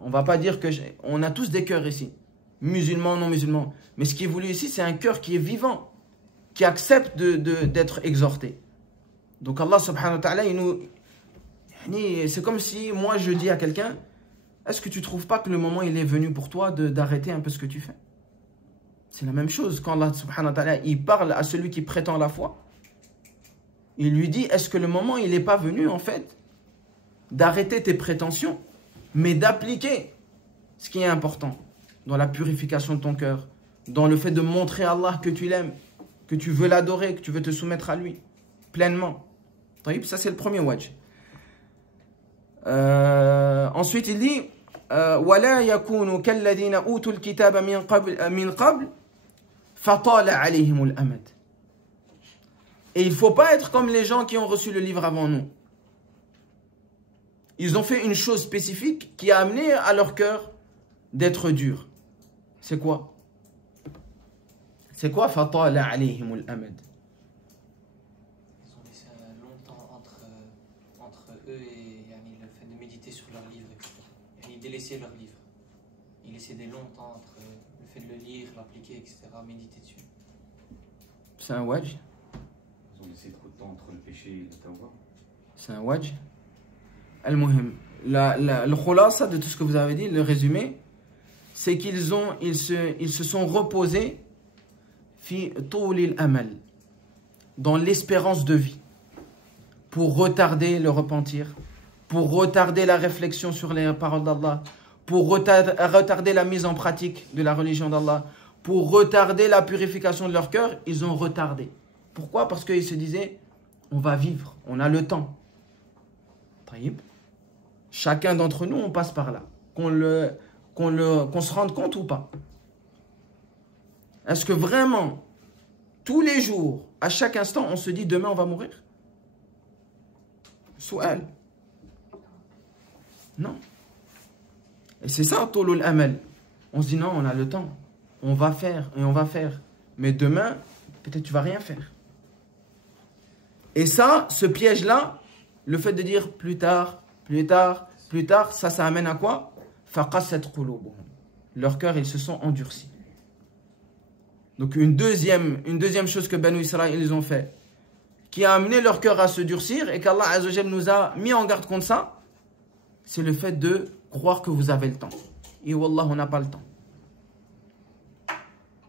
On va pas dire que on a tous des cœurs ici, musulmans, non musulmans, mais ce qui est voulu ici c'est un cœur qui est vivant, qui accepte d'être exhorté. Donc Allah subhanahu wa ta'ala, c'est comme si moi je dis à quelqu'un, est-ce que tu ne trouves pas que le moment il est venu pour toi d'arrêter un peu ce que tu fais? C'est la même chose quand Allah subhanahu wa ta'ala il parle à celui qui prétend la foi. Il lui dit, est-ce que le moment il n'est pas venu en fait d'arrêter tes prétentions, mais d'appliquer ce qui est important dans la purification de ton cœur, dans le fait de montrer à Allah que tu l'aimes, que tu veux l'adorer, que tu veux te soumettre à lui pleinement. Ça c'est le premier wajh. Ensuite il dit وَلَا يَكُونُوا كَالَّذِينَ أُوتُوا الْكِتَابَ مِنْ قَبْلِ فَطَالَ عَلَيْهِمُ الْأَمَدُ. Et il ne faut pas être comme les gens qui ont reçu le livre avant nous. Ils ont fait une chose spécifique qui a amené à leur cœur d'être dur. C'est quoi? C'est quoi فَطَالَ عَلَيْهِمُ الْأَمَدُ? Eux et le fait de méditer sur leur livre, etc. Ils délaissaient leur livre. Ils laissaient des longs temps entre le fait de le lire, l'appliquer, etc., méditer dessus. C'est un wajh? Ils ont laissé trop de temps entre le péché et le tawbah. C'est un wajh? Al-Muhim. Le khulasa de tout ce que vous avez dit, le résumé, c'est qu'ils se sont reposés fi toulil amal, dans l'espérance de vie, pour retarder le repentir, pour retarder la réflexion sur les paroles d'Allah, pour retarder la mise en pratique de la religion d'Allah, pour retarder la purification de leur cœur. Ils ont retardé. Pourquoi? Parce qu'ils se disaient, on va vivre, on a le temps. Taïb. Chacun d'entre nous, on passe par là. Qu'on se rende compte ou pas. Est-ce que vraiment, tous les jours, à chaque instant, on se dit demain on va mourir? Soual. Non. Et c'est ça, Tolul Amal. On se dit non, on a le temps. On va faire et on va faire. Mais demain, peut-être tu vas rien faire. Et ça, ce piège-là, le fait de dire plus tard, plus tard, plus tard, ça amène à quoi? Faqasat qulubuhum. Leurs cœurs, ils se sont endurcis. Donc une deuxième chose que Banu Israël ils ont fait, qui a amené leur cœur à se durcir et qu'Allah Azza wa Jal nous a mis en garde contre ça, c'est le fait de croire que vous avez le temps. Et wallah, on n'a pas le temps.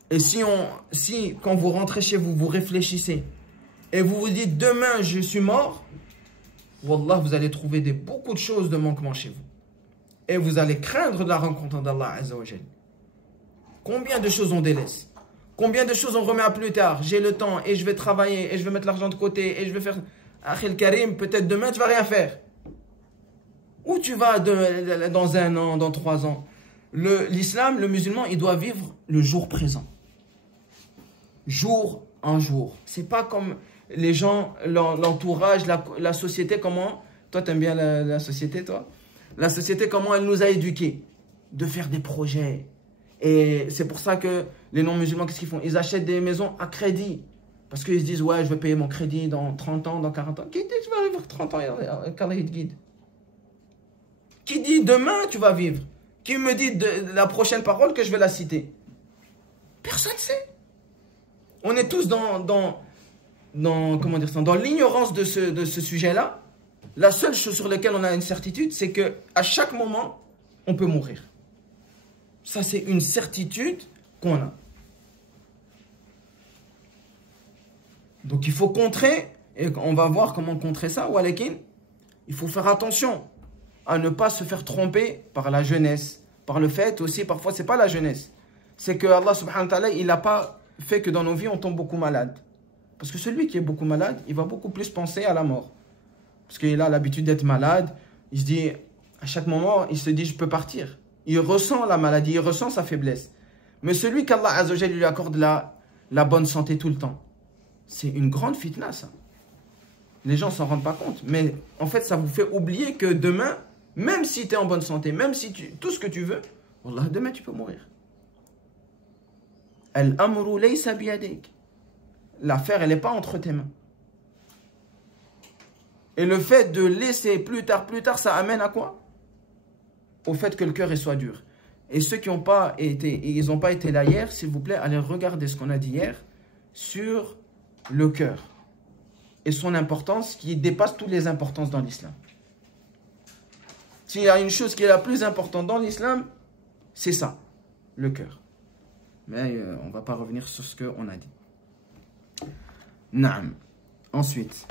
Et si quand vous rentrez chez vous, vous réfléchissez et vous vous dites demain je suis mort, wallah, vous allez trouver beaucoup de choses de manquement chez vous. Et vous allez craindre la rencontre d'Allah Azza wa Jal. Combien de choses on délaisse? Combien de choses on remet à plus tard? J'ai le temps et je vais travailler et je vais mettre l'argent de côté et je vais faire... Akhil Karim, peut-être demain tu vas rien faire. Où tu vas dans 1 an, dans 3 ans? L'islam, le musulman, il doit vivre le jour présent. Jour en jour. C'est pas comme les gens, l'entourage, la société, comment... Toi, t'aimes bien la société, toi? La société, comment elle nous a éduqués? De faire des projets. Et c'est pour ça que les non-musulmans, qu'est-ce qu'ils font? Ils achètent des maisons à crédit. Parce qu'ils se disent, ouais, je vais payer mon crédit dans 30 ans, dans 40 ans. Qui dit que tu vas vivre 30 ans qu'Allah te guide? Qui dit demain tu vas vivre? Qui me dit la prochaine parole que je vais la citer? Personne ne sait. On est tous dans l'ignorance de ce sujet-là. La seule chose sur laquelle on a une certitude, c'est qu'à chaque moment, on peut mourir. Ça, c'est une certitude qu'on a. Donc, il faut contrer, et on va voir comment contrer ça. Walakin, il faut faire attention à ne pas se faire tromper par la jeunesse, par le fait aussi, parfois, c'est pas la jeunesse. C'est que Allah subhanahu wa ta'ala, il n'a pas fait que dans nos vies, on tombe beaucoup malade. Parce que celui qui est beaucoup malade, il va beaucoup plus penser à la mort. Parce qu'il a l'habitude d'être malade, il se dit, à chaque moment, il se dit, je peux partir. Il ressent la maladie, il ressent sa faiblesse. Mais celui qu'Allah Azza wa Jalla lui accorde la bonne santé tout le temps, c'est une grande fitna, ça. Les gens ne s'en rendent pas compte. Mais en fait, ça vous fait oublier que demain, même si tu es en bonne santé, même si tout ce que tu veux, wallah, demain tu peux mourir. Al-amru laysa biyadik. L'affaire, elle n'est pas entre tes mains. Et le fait de laisser plus tard, ça amène à quoi? Au fait que le cœur soit dur. Et ceux qui n'ont pas été là hier, s'il vous plaît, allez regarder ce qu'on a dit hier sur le cœur et son importance qui dépasse toutes les importances dans l'islam. S'il y a une chose qui est la plus importante dans l'islam, c'est ça, le cœur. Mais on ne va pas revenir sur ce qu'on a dit. Naam. Ensuite.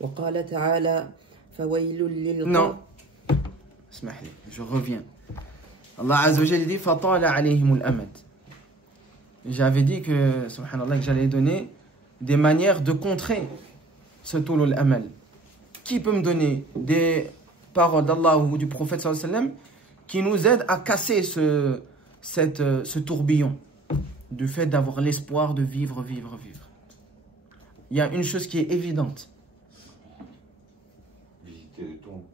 وقال تعالى فويل للقوم. Non. اسمح لي, je reviens. Allah Azza wa Jalla dit فطال عليهم الأمد. J'avais dit que, subhanallah, que j'allais donner des manières de contrer ce tulul amal. Qui peut me donner des paroles d'Allah ou du prophète sallallahu alayhi wa sallam qui nous aident à casser ce tourbillon du fait d'avoir l'espoir de vivre. Il y a une chose qui est évidente. Visiter les tombes.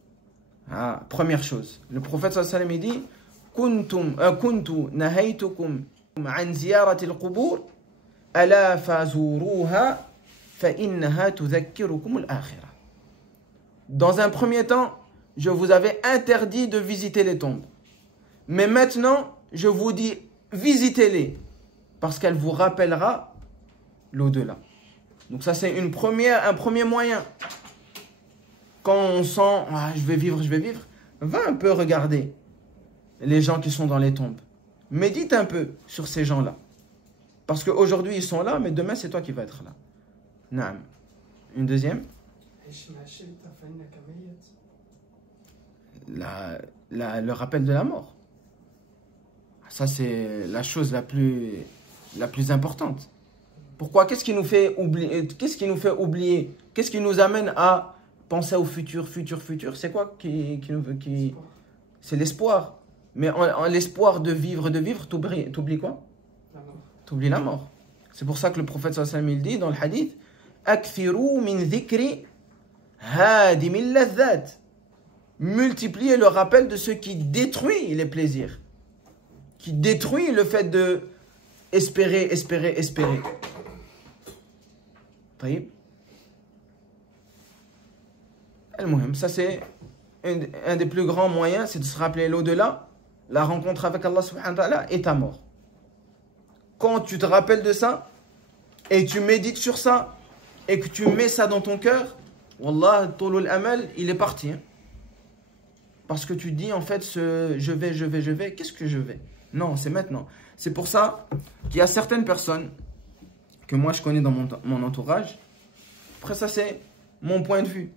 Première chose, le prophète sallallahu alayhi wa sallam dit kuntu nahaytukum an ziyarati al-qubur ala fazuruha fa innaha tudhakkirukum al-akhirah. Dans un premier temps, je vous avais interdit de visiter les tombes. Mais maintenant, je vous dis, visitez-les, parce qu'elle vous rappellera l'au-delà. Donc ça, c'est un premier moyen. Quand on sent, ah, je vais vivre, va un peu regarder les gens qui sont dans les tombes. Médite un peu sur ces gens-là. Parce qu'aujourd'hui, ils sont là, mais demain, c'est toi qui vas être là. Naam. Une deuxième. Le rappel de la mort. Ça, c'est la chose la plus importante. Pourquoi? Qu'est-ce qui nous fait oublier? Qu'est-ce qui nous amène à penser au futur? C'est quoi C'est l'espoir. Mais en l'espoir de vivre, t'oublies quoi? T'oublies la mort. C'est pour ça que le prophète sallallahu alayhi wa sallam, il dit dans le hadith, Akthiru min dhikri hadimil ladhat. Multipliez le rappel de ce qui détruit les plaisirs, qui détruit le fait de espérer. Ça c'est un des plus grands moyens, c'est de se rappeler l'au-delà, la rencontre avec Allah subhanahu wa ta'ala et ta mort. Quand tu te rappelles de ça et tu médites sur ça et que tu mets ça dans ton cœur, wallah, tulul amal, il est parti. Parce que tu dis en fait, je vais, qu'est-ce que je vais? Non, c'est maintenant. C'est pour ça qu'il y a certaines personnes que moi je connais dans mon entourage. Après ça, c'est mon point de vue.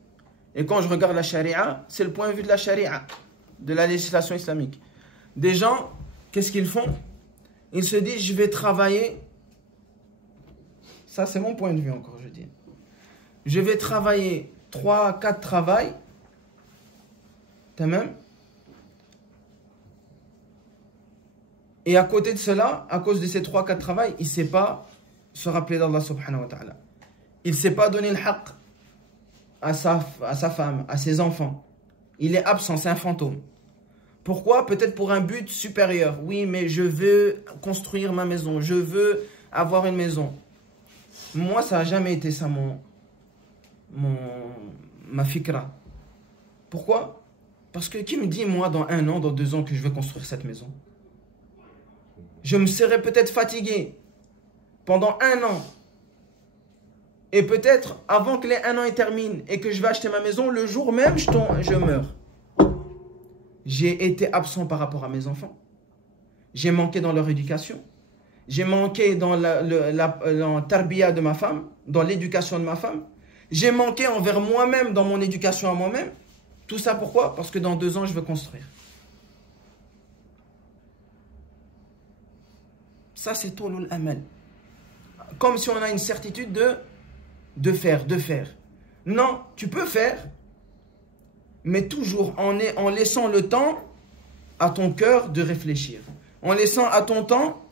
Et quand je regarde la charia, c'est le point de vue de la charia, de la législation islamique. Des gens, qu'est-ce qu'ils font? Ils se disent, je vais travailler. Ça, c'est mon point de vue encore, je dis. Je vais travailler 3-4 travails. T'as même. Et à côté de cela, à cause de ces 3-4 travails, il ne sait pas se rappeler d'Allah subhanahu wa ta'ala. Il ne sait pas donner le haqq à sa femme, à ses enfants. Il est absent, c'est un fantôme. Pourquoi? Peut-être pour un but supérieur. Oui, mais je veux construire ma maison, je veux avoir une maison. Moi, ça n'a jamais été ça ma fikra. Pourquoi? Parce que qui me dit, moi, dans 1 an, dans 2 ans, que je vais construire cette maison? Je me serais peut-être fatigué pendant 1 an. Et peut-être, avant que les 1 an terminent et que je vais acheter ma maison, le jour même, je meurs. J'ai été absent par rapport à mes enfants. J'ai manqué dans leur éducation. J'ai manqué dans la tarbiya de ma femme, dans l'éducation de ma femme. J'ai manqué envers moi-même, dans mon éducation à moi-même. Tout ça pourquoi? Parce que dans 2 ans, je veux construire. Ça, c'est tulul amal. Comme si on a une certitude de faire. Non, tu peux faire, mais toujours en laissant le temps à ton cœur de réfléchir. En laissant à ton temps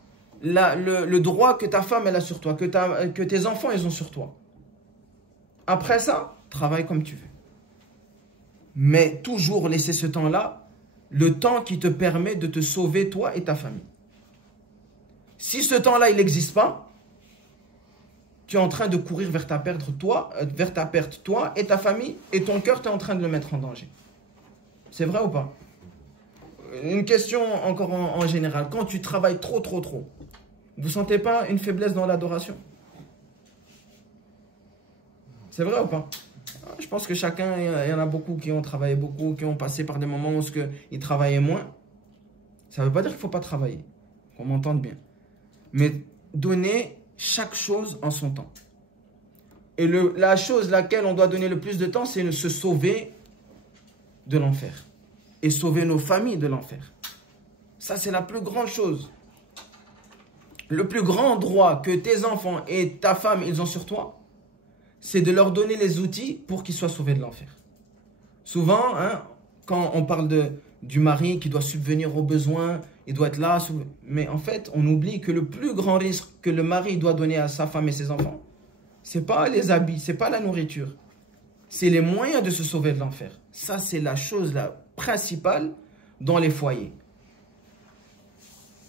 le droit que ta femme elle a sur toi, que tes enfants ils ont sur toi. Après ça, travaille comme tu veux. Mais toujours laisser ce temps-là, le temps qui te permet de te sauver toi et ta famille. Si ce temps-là, il n'existe pas, tu es en train de courir vers ta perte, toi et ta famille, et ton cœur, tu es en train de le mettre en danger. C'est vrai ou pas? Une question encore en général. Quand tu travailles trop, vous ne sentez pas une faiblesse dans l'adoration? C'est vrai ou pas? Je pense que chacun, il y en a beaucoup qui ont travaillé beaucoup, qui ont passé par des moments où ils travaillaient moins. Ça ne veut pas dire qu'il ne faut pas travailler, qu'on m'entende bien. Mais donner chaque chose en son temps. Et la chose laquelle on doit donner le plus de temps, c'est de se sauver de l'enfer. Et sauver nos familles de l'enfer. Ça, c'est la plus grande chose. Le plus grand droit que tes enfants et ta femme, ils ont sur toi, c'est de leur donner les outils pour qu'ils soient sauvés de l'enfer. Souvent, quand on parle du mari qui doit subvenir aux besoins, il doit être là, mais en fait, on oublie que le plus grand risque que le mari doit donner à sa femme et ses enfants, c'est pas les habits, c'est pas la nourriture, c'est les moyens de se sauver de l'enfer. Ça, c'est la chose la principale dans les foyers.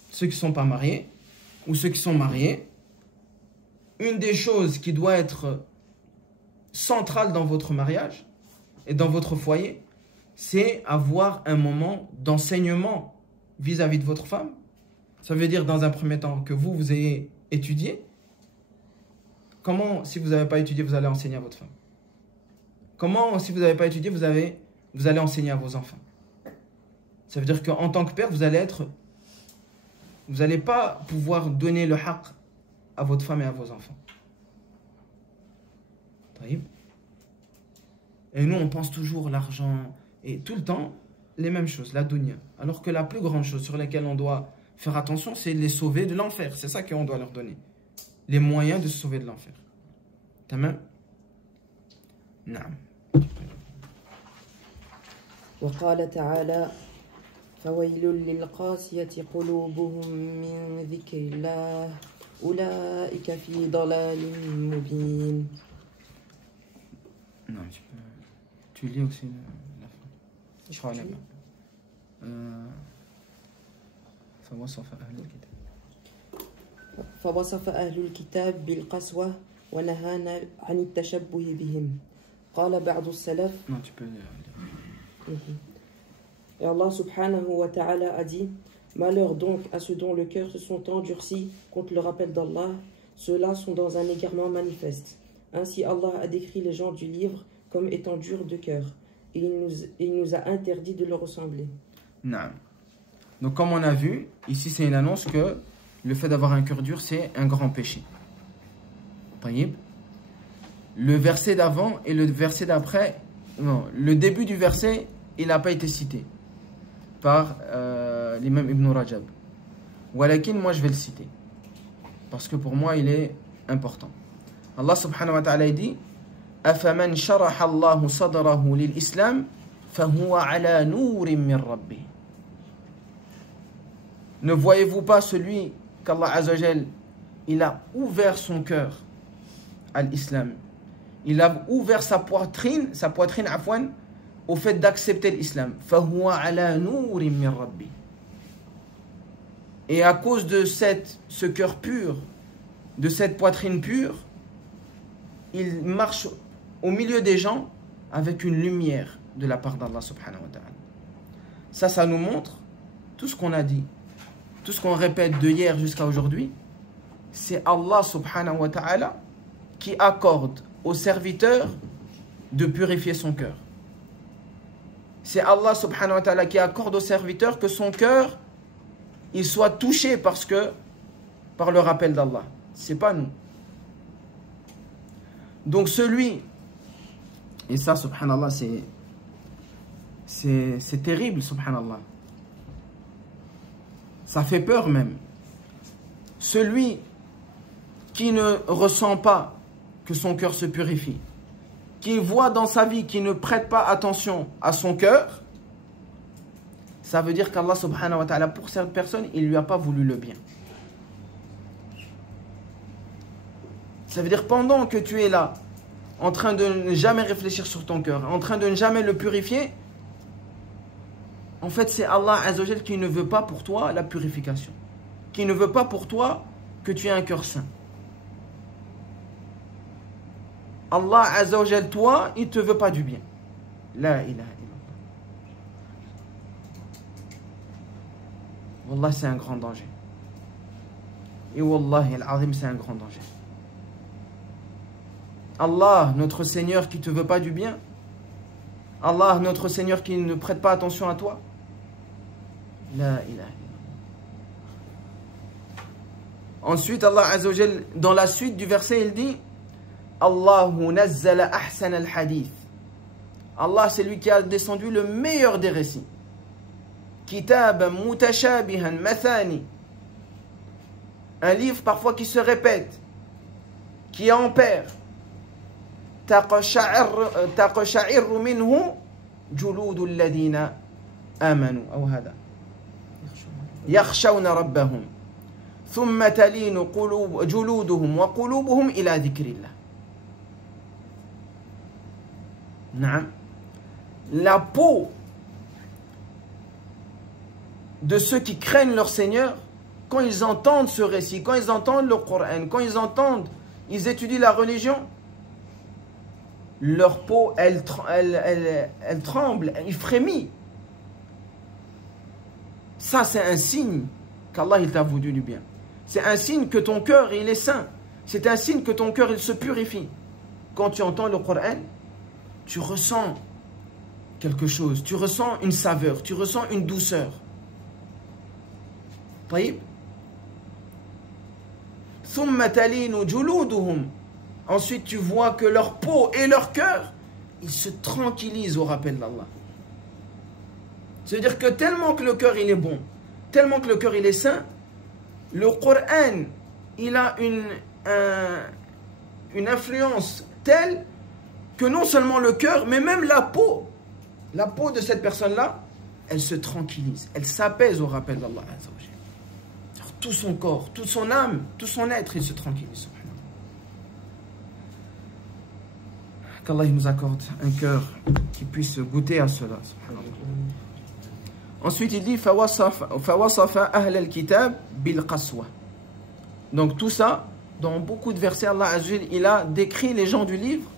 Ceux qui ne sont pas mariés ou ceux qui sont mariés, une des choses qui doit être centrale dans votre mariage et dans votre foyer, c'est avoir un moment d'enseignement vis-à-vis de votre femme Ça veut dire dans un premier temps que vous ayez étudié. Comment, si vous n'avez pas étudié, vous allez enseigner à votre femme? Comment, si vous n'avez pas étudié, vous allez enseigner à vos enfants? Ça veut dire qu'en tant que père, vous n'allez pas pouvoir donner le haqq à votre femme et à vos enfants. Et nous, on pense toujours l'argent et tout le temps les mêmes choses, la dunya. Alors que la plus grande chose sur laquelle on doit faire attention, c'est les sauver de l'enfer. C'est ça qu'on doit leur donner. Les moyens de se sauver de l'enfer. Tamam? Naam. وقال تعالى فويل للقاسية قلوبهم من ذكر الله أولئك في ضلال مبين. Non, tu lis aussi la fin. Je crois là-bas. فوصف أهل الكتاب بالقسوة ونهانا عن التشبه بهم. قال بعض السلف. Non, tu peux lire. Et Allah subhanahu wa ta'ala a dit: malheur donc à ceux dont le cœur se sont endurcis contre le rappel d'Allah, ceux-là sont dans un égarement manifeste. Ainsi Allah a décrit les gens du livre comme étant durs de cœur, et il nous a interdit de leur ressembler. Non. Donc comme on a vu, ici c'est une annonce que le fait d'avoir un cœur dur, c'est un grand péché. Taïb. Le verset d'avant et le verset d'après, non, le début du verset, il n'a pas été cité par l'imam Ibn Rajab. Walakin, moi je vais le citer. Parce que pour moi, il est important. Allah subhanahu wa ta'ala dit: أَفَمَنْ شَرَحَ اللَّهُ صَدْرَهُ لِلْإِسْلَامِ فَهُوَ عَلَى نُورٍ مِّن رَبِّهِ. Ne voyez-vous pas celui qu'Allah Azza wa Jal, il a ouvert son cœur à l'islam. Il a ouvert sa poitrine afwan, au fait d'accepter l'islam. فَهُوَ عَلَى نُورٍ مِّن رَبِّهِ. Et à cause de ce cœur pur, de cette poitrine pure, il marche au milieu des gens avec une lumière de la part d'Allah subhanahu wa ta'ala. Ça nous montre tout ce qu'on a dit, tout ce qu'on répète de hier jusqu'à aujourd'hui. C'est Allah subhanahu wa ta'ala qui accorde au serviteur de purifier son cœur. C'est Allah subhanahu wa ta'ala qui accorde au serviteur que son cœur il soit touché par le rappel d'Allah. C'est pas nous. Donc celui, et ça subhanallah c'est terrible subhanallah. Ça fait peur même. Celui qui ne ressent pas que son cœur se purifie, qui voit dans sa vie, qui ne prête pas attention à son cœur, ça veut dire qu'Allah subhanahu wa ta'ala, pour cette personne, il ne lui a pas voulu le bien. Ça veut dire pendant que tu es là, en train de ne jamais réfléchir sur ton cœur, en train de ne jamais le purifier, en fait c'est Allah Azza wa Jal qui ne veut pas pour toi la purification, qui ne veut pas pour toi que tu aies un cœur saint. Allah Azza wa Jal, toi, il ne te veut pas du bien. La ilaha illallah. Wallah, c'est un grand danger. Et Wallahi al-Azim, c'est un grand danger. Allah, notre Seigneur qui ne te veut pas du bien. Allah, notre Seigneur qui ne prête pas attention à toi. La ilaha illallah. Ensuite, Allah Azza wa Jal, dans la suite du verset, il dit: Allahu nazzala ahsan al-hadith. Allah, c'est lui qui a descendu le meilleur des récits. Kitab mutashabihan mathani. Un livre parfois qui se répète, qui ampère. تقشعر منه جلود الذين آمنوا أو هذا يخشون ربهم ثم تلين جلودهم وقلوبهم إلى ذكر الله. نعم. La peau de ceux qui craignent leur Seigneur, quand ils entendent ce récit, quand ils entendent le Coran, quand ils étudient la religion, leur peau, elle tremble, elle frémit. Ça, c'est un signe qu'Allah il t'a voulu du bien. C'est un signe que ton cœur il est saint. C'est un signe que ton cœur il se purifie. Quand tu entends le Coran, tu ressens quelque chose, tu ressens une saveur, tu ressens une douceur. طيب. ثم تلين جلودهم. Ensuite tu vois que leur peau et leur cœur, ils se tranquillisent au rappel d'Allah. C'est-à-dire que tellement que le cœur il est bon, tellement que le cœur il est sain, le Coran il a une influence telle que non seulement le cœur, mais même la peau de cette personne-là, elle se tranquillise, elle s'apaise au rappel d'Allah Azza wa Jalla. Tout son corps, toute son âme, tout son être, il se tranquillise. Qu'Allah nous accorde un cœur qui puisse goûter à cela. Ensuite, il dit فَوَصَفَ أَهْلَ الْكِتَابِ بِالْقَسْوَةِ. Donc tout ça, dans beaucoup de versets, Allah Azza wa Jalla, il a décrit les gens du livre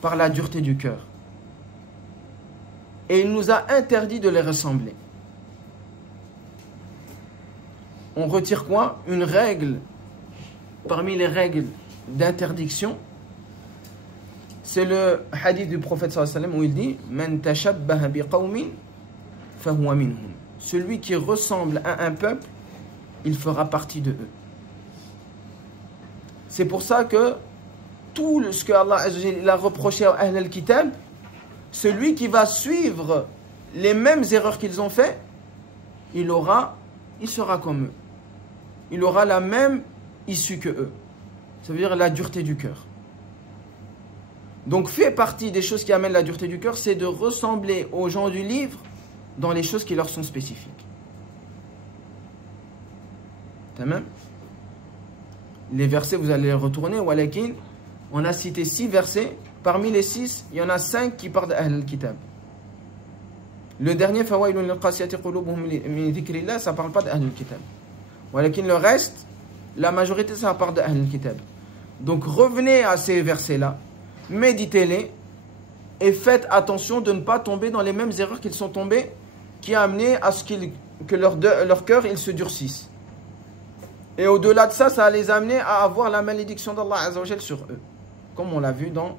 par la dureté du cœur. Et il nous a interdit de les ressembler. On retire quoi? Une règle, parmi les règles d'interdiction, c'est le hadith du prophète sallallahu alayhi wa sallam où il dit Man tashabbaha biqawmin fahuwa minhum. Celui qui ressemble à un peuple, il fera partie de eux. C'est pour ça que tout ce que Allah a reproché à Ahl al-Kitab, celui qui va suivre les mêmes erreurs qu'ils ont fait, il sera comme eux. Il aura la même issue que eux. Ça veut dire la dureté du cœur. Donc fait partie des choses qui amènent la dureté du cœur, c'est de ressembler aux gens du livre dans les choses qui leur sont spécifiques. Tamam. Les versets, vous allez les retourner. Walakin, on a cité 6 versets. Parmi les 6, il y en a 5 qui parlent d'Ahl al-Kitab. Le dernier, Fawailun lil-qasiyati qulubuhum min dhikrillah, ça ne parle pas d'Ahl al-Kitab. Walakin le reste, la majorité, ça parle d'Ahl al-Kitab. Donc revenez à ces versets-là, méditez-les et faites attention de ne pas tomber dans les mêmes erreurs qu'ils sont tombés, qui a amené à ce que leur cœur il se durcisse. Et au-delà de ça, ça a les amené à avoir la malédiction d'Allah Azza wa Jal sur eux, comme on l'a vu dans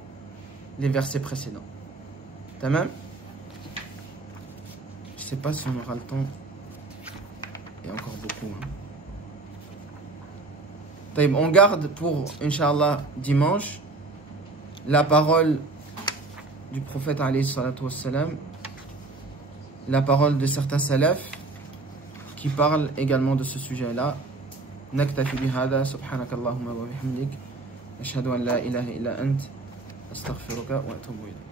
les versets précédents. Tamam. Je ne sais pas si on aura le temps. Il y a encore beaucoup. On garde pour, Inch'Allah, dimanche, la parole du prophète alayhi salatu wassalam, la parole de certains salafs qui parlent également de ce sujet-là. نكتفي بهذا سبحانك اللهم وبحمدك أشهد أن لا إله إلا أنت أستغفرك وأتوب إليك.